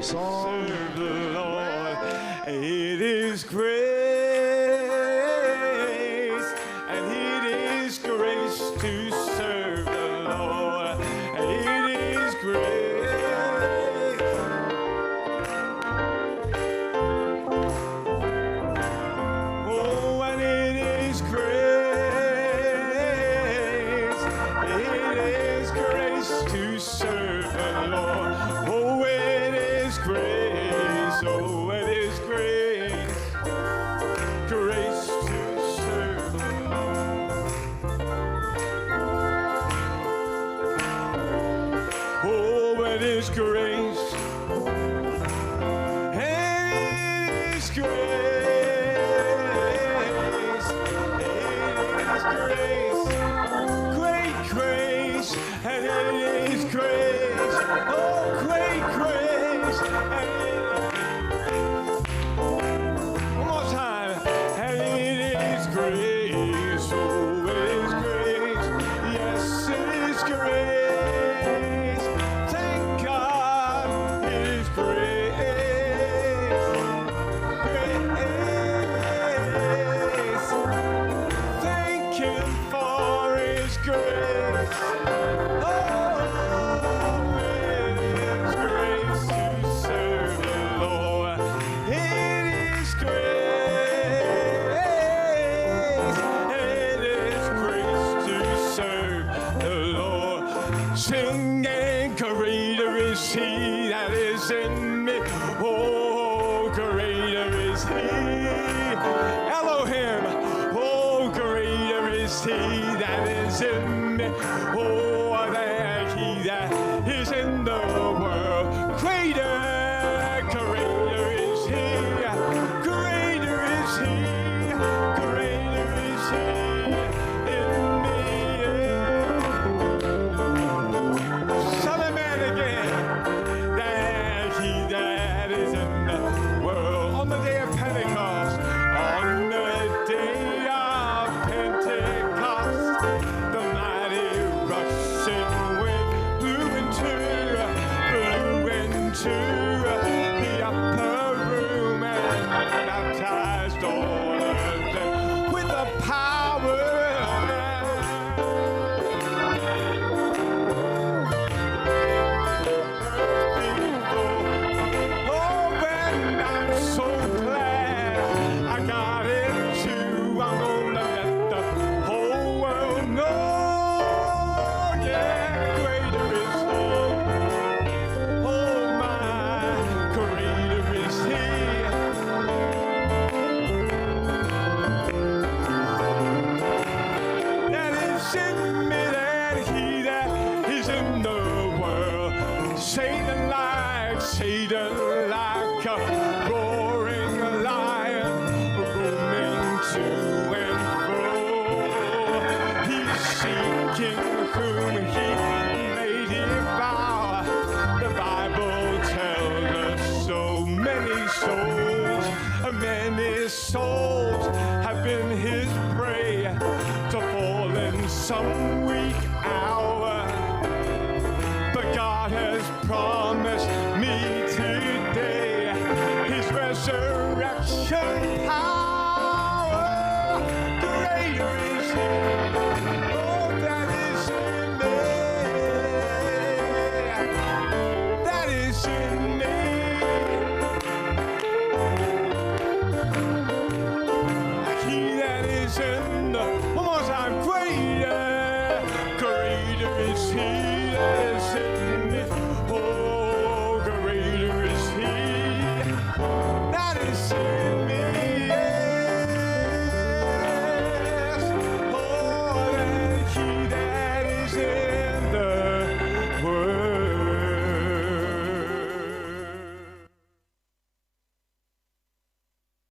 Serve the Lord. It is grace, and it is grace to serve the Lord. It is grace. Oh, and it is grace. It is grace to serve the Lord. Oh, it is grace. Oh, it is grace. Grace to serve the Lord. Oh, it is grace. And it is grace. It is grace. Great grace. And it is grace. Oh, great grace. And one more time. And it is grace. Oh, it is grace. Yes, it is grace. Thank God it is grace. Grace. Thank Him for His grace. Oh, it is grace to serve the Lord. It is grace. It is grace to serve the Lord. Singing, greater is He that is in me. Oh, greater is He. Elohim. Oh, greater is He that is in me. Oh, than he that is in the world. Greater is He. Greater is He. Greater is He in me. Son of man again, than he that is in the world. On the day of Pentecost, on the day of Pentecost, the mighty rushing wind blew into the upper room and baptized all of them with the power. Oh, and I'm so glad I got it too. I'm gonna let the whole world know. Yeah, greater is He. Oh, my, greater is He. That is in me than he that is in the world. Satan like a roaring lion, roaming to and fro. He's seeking whom he may devour. The Bible tells us so many souls have been his prey to fall in some weak hour. But God has promised me today His resurrection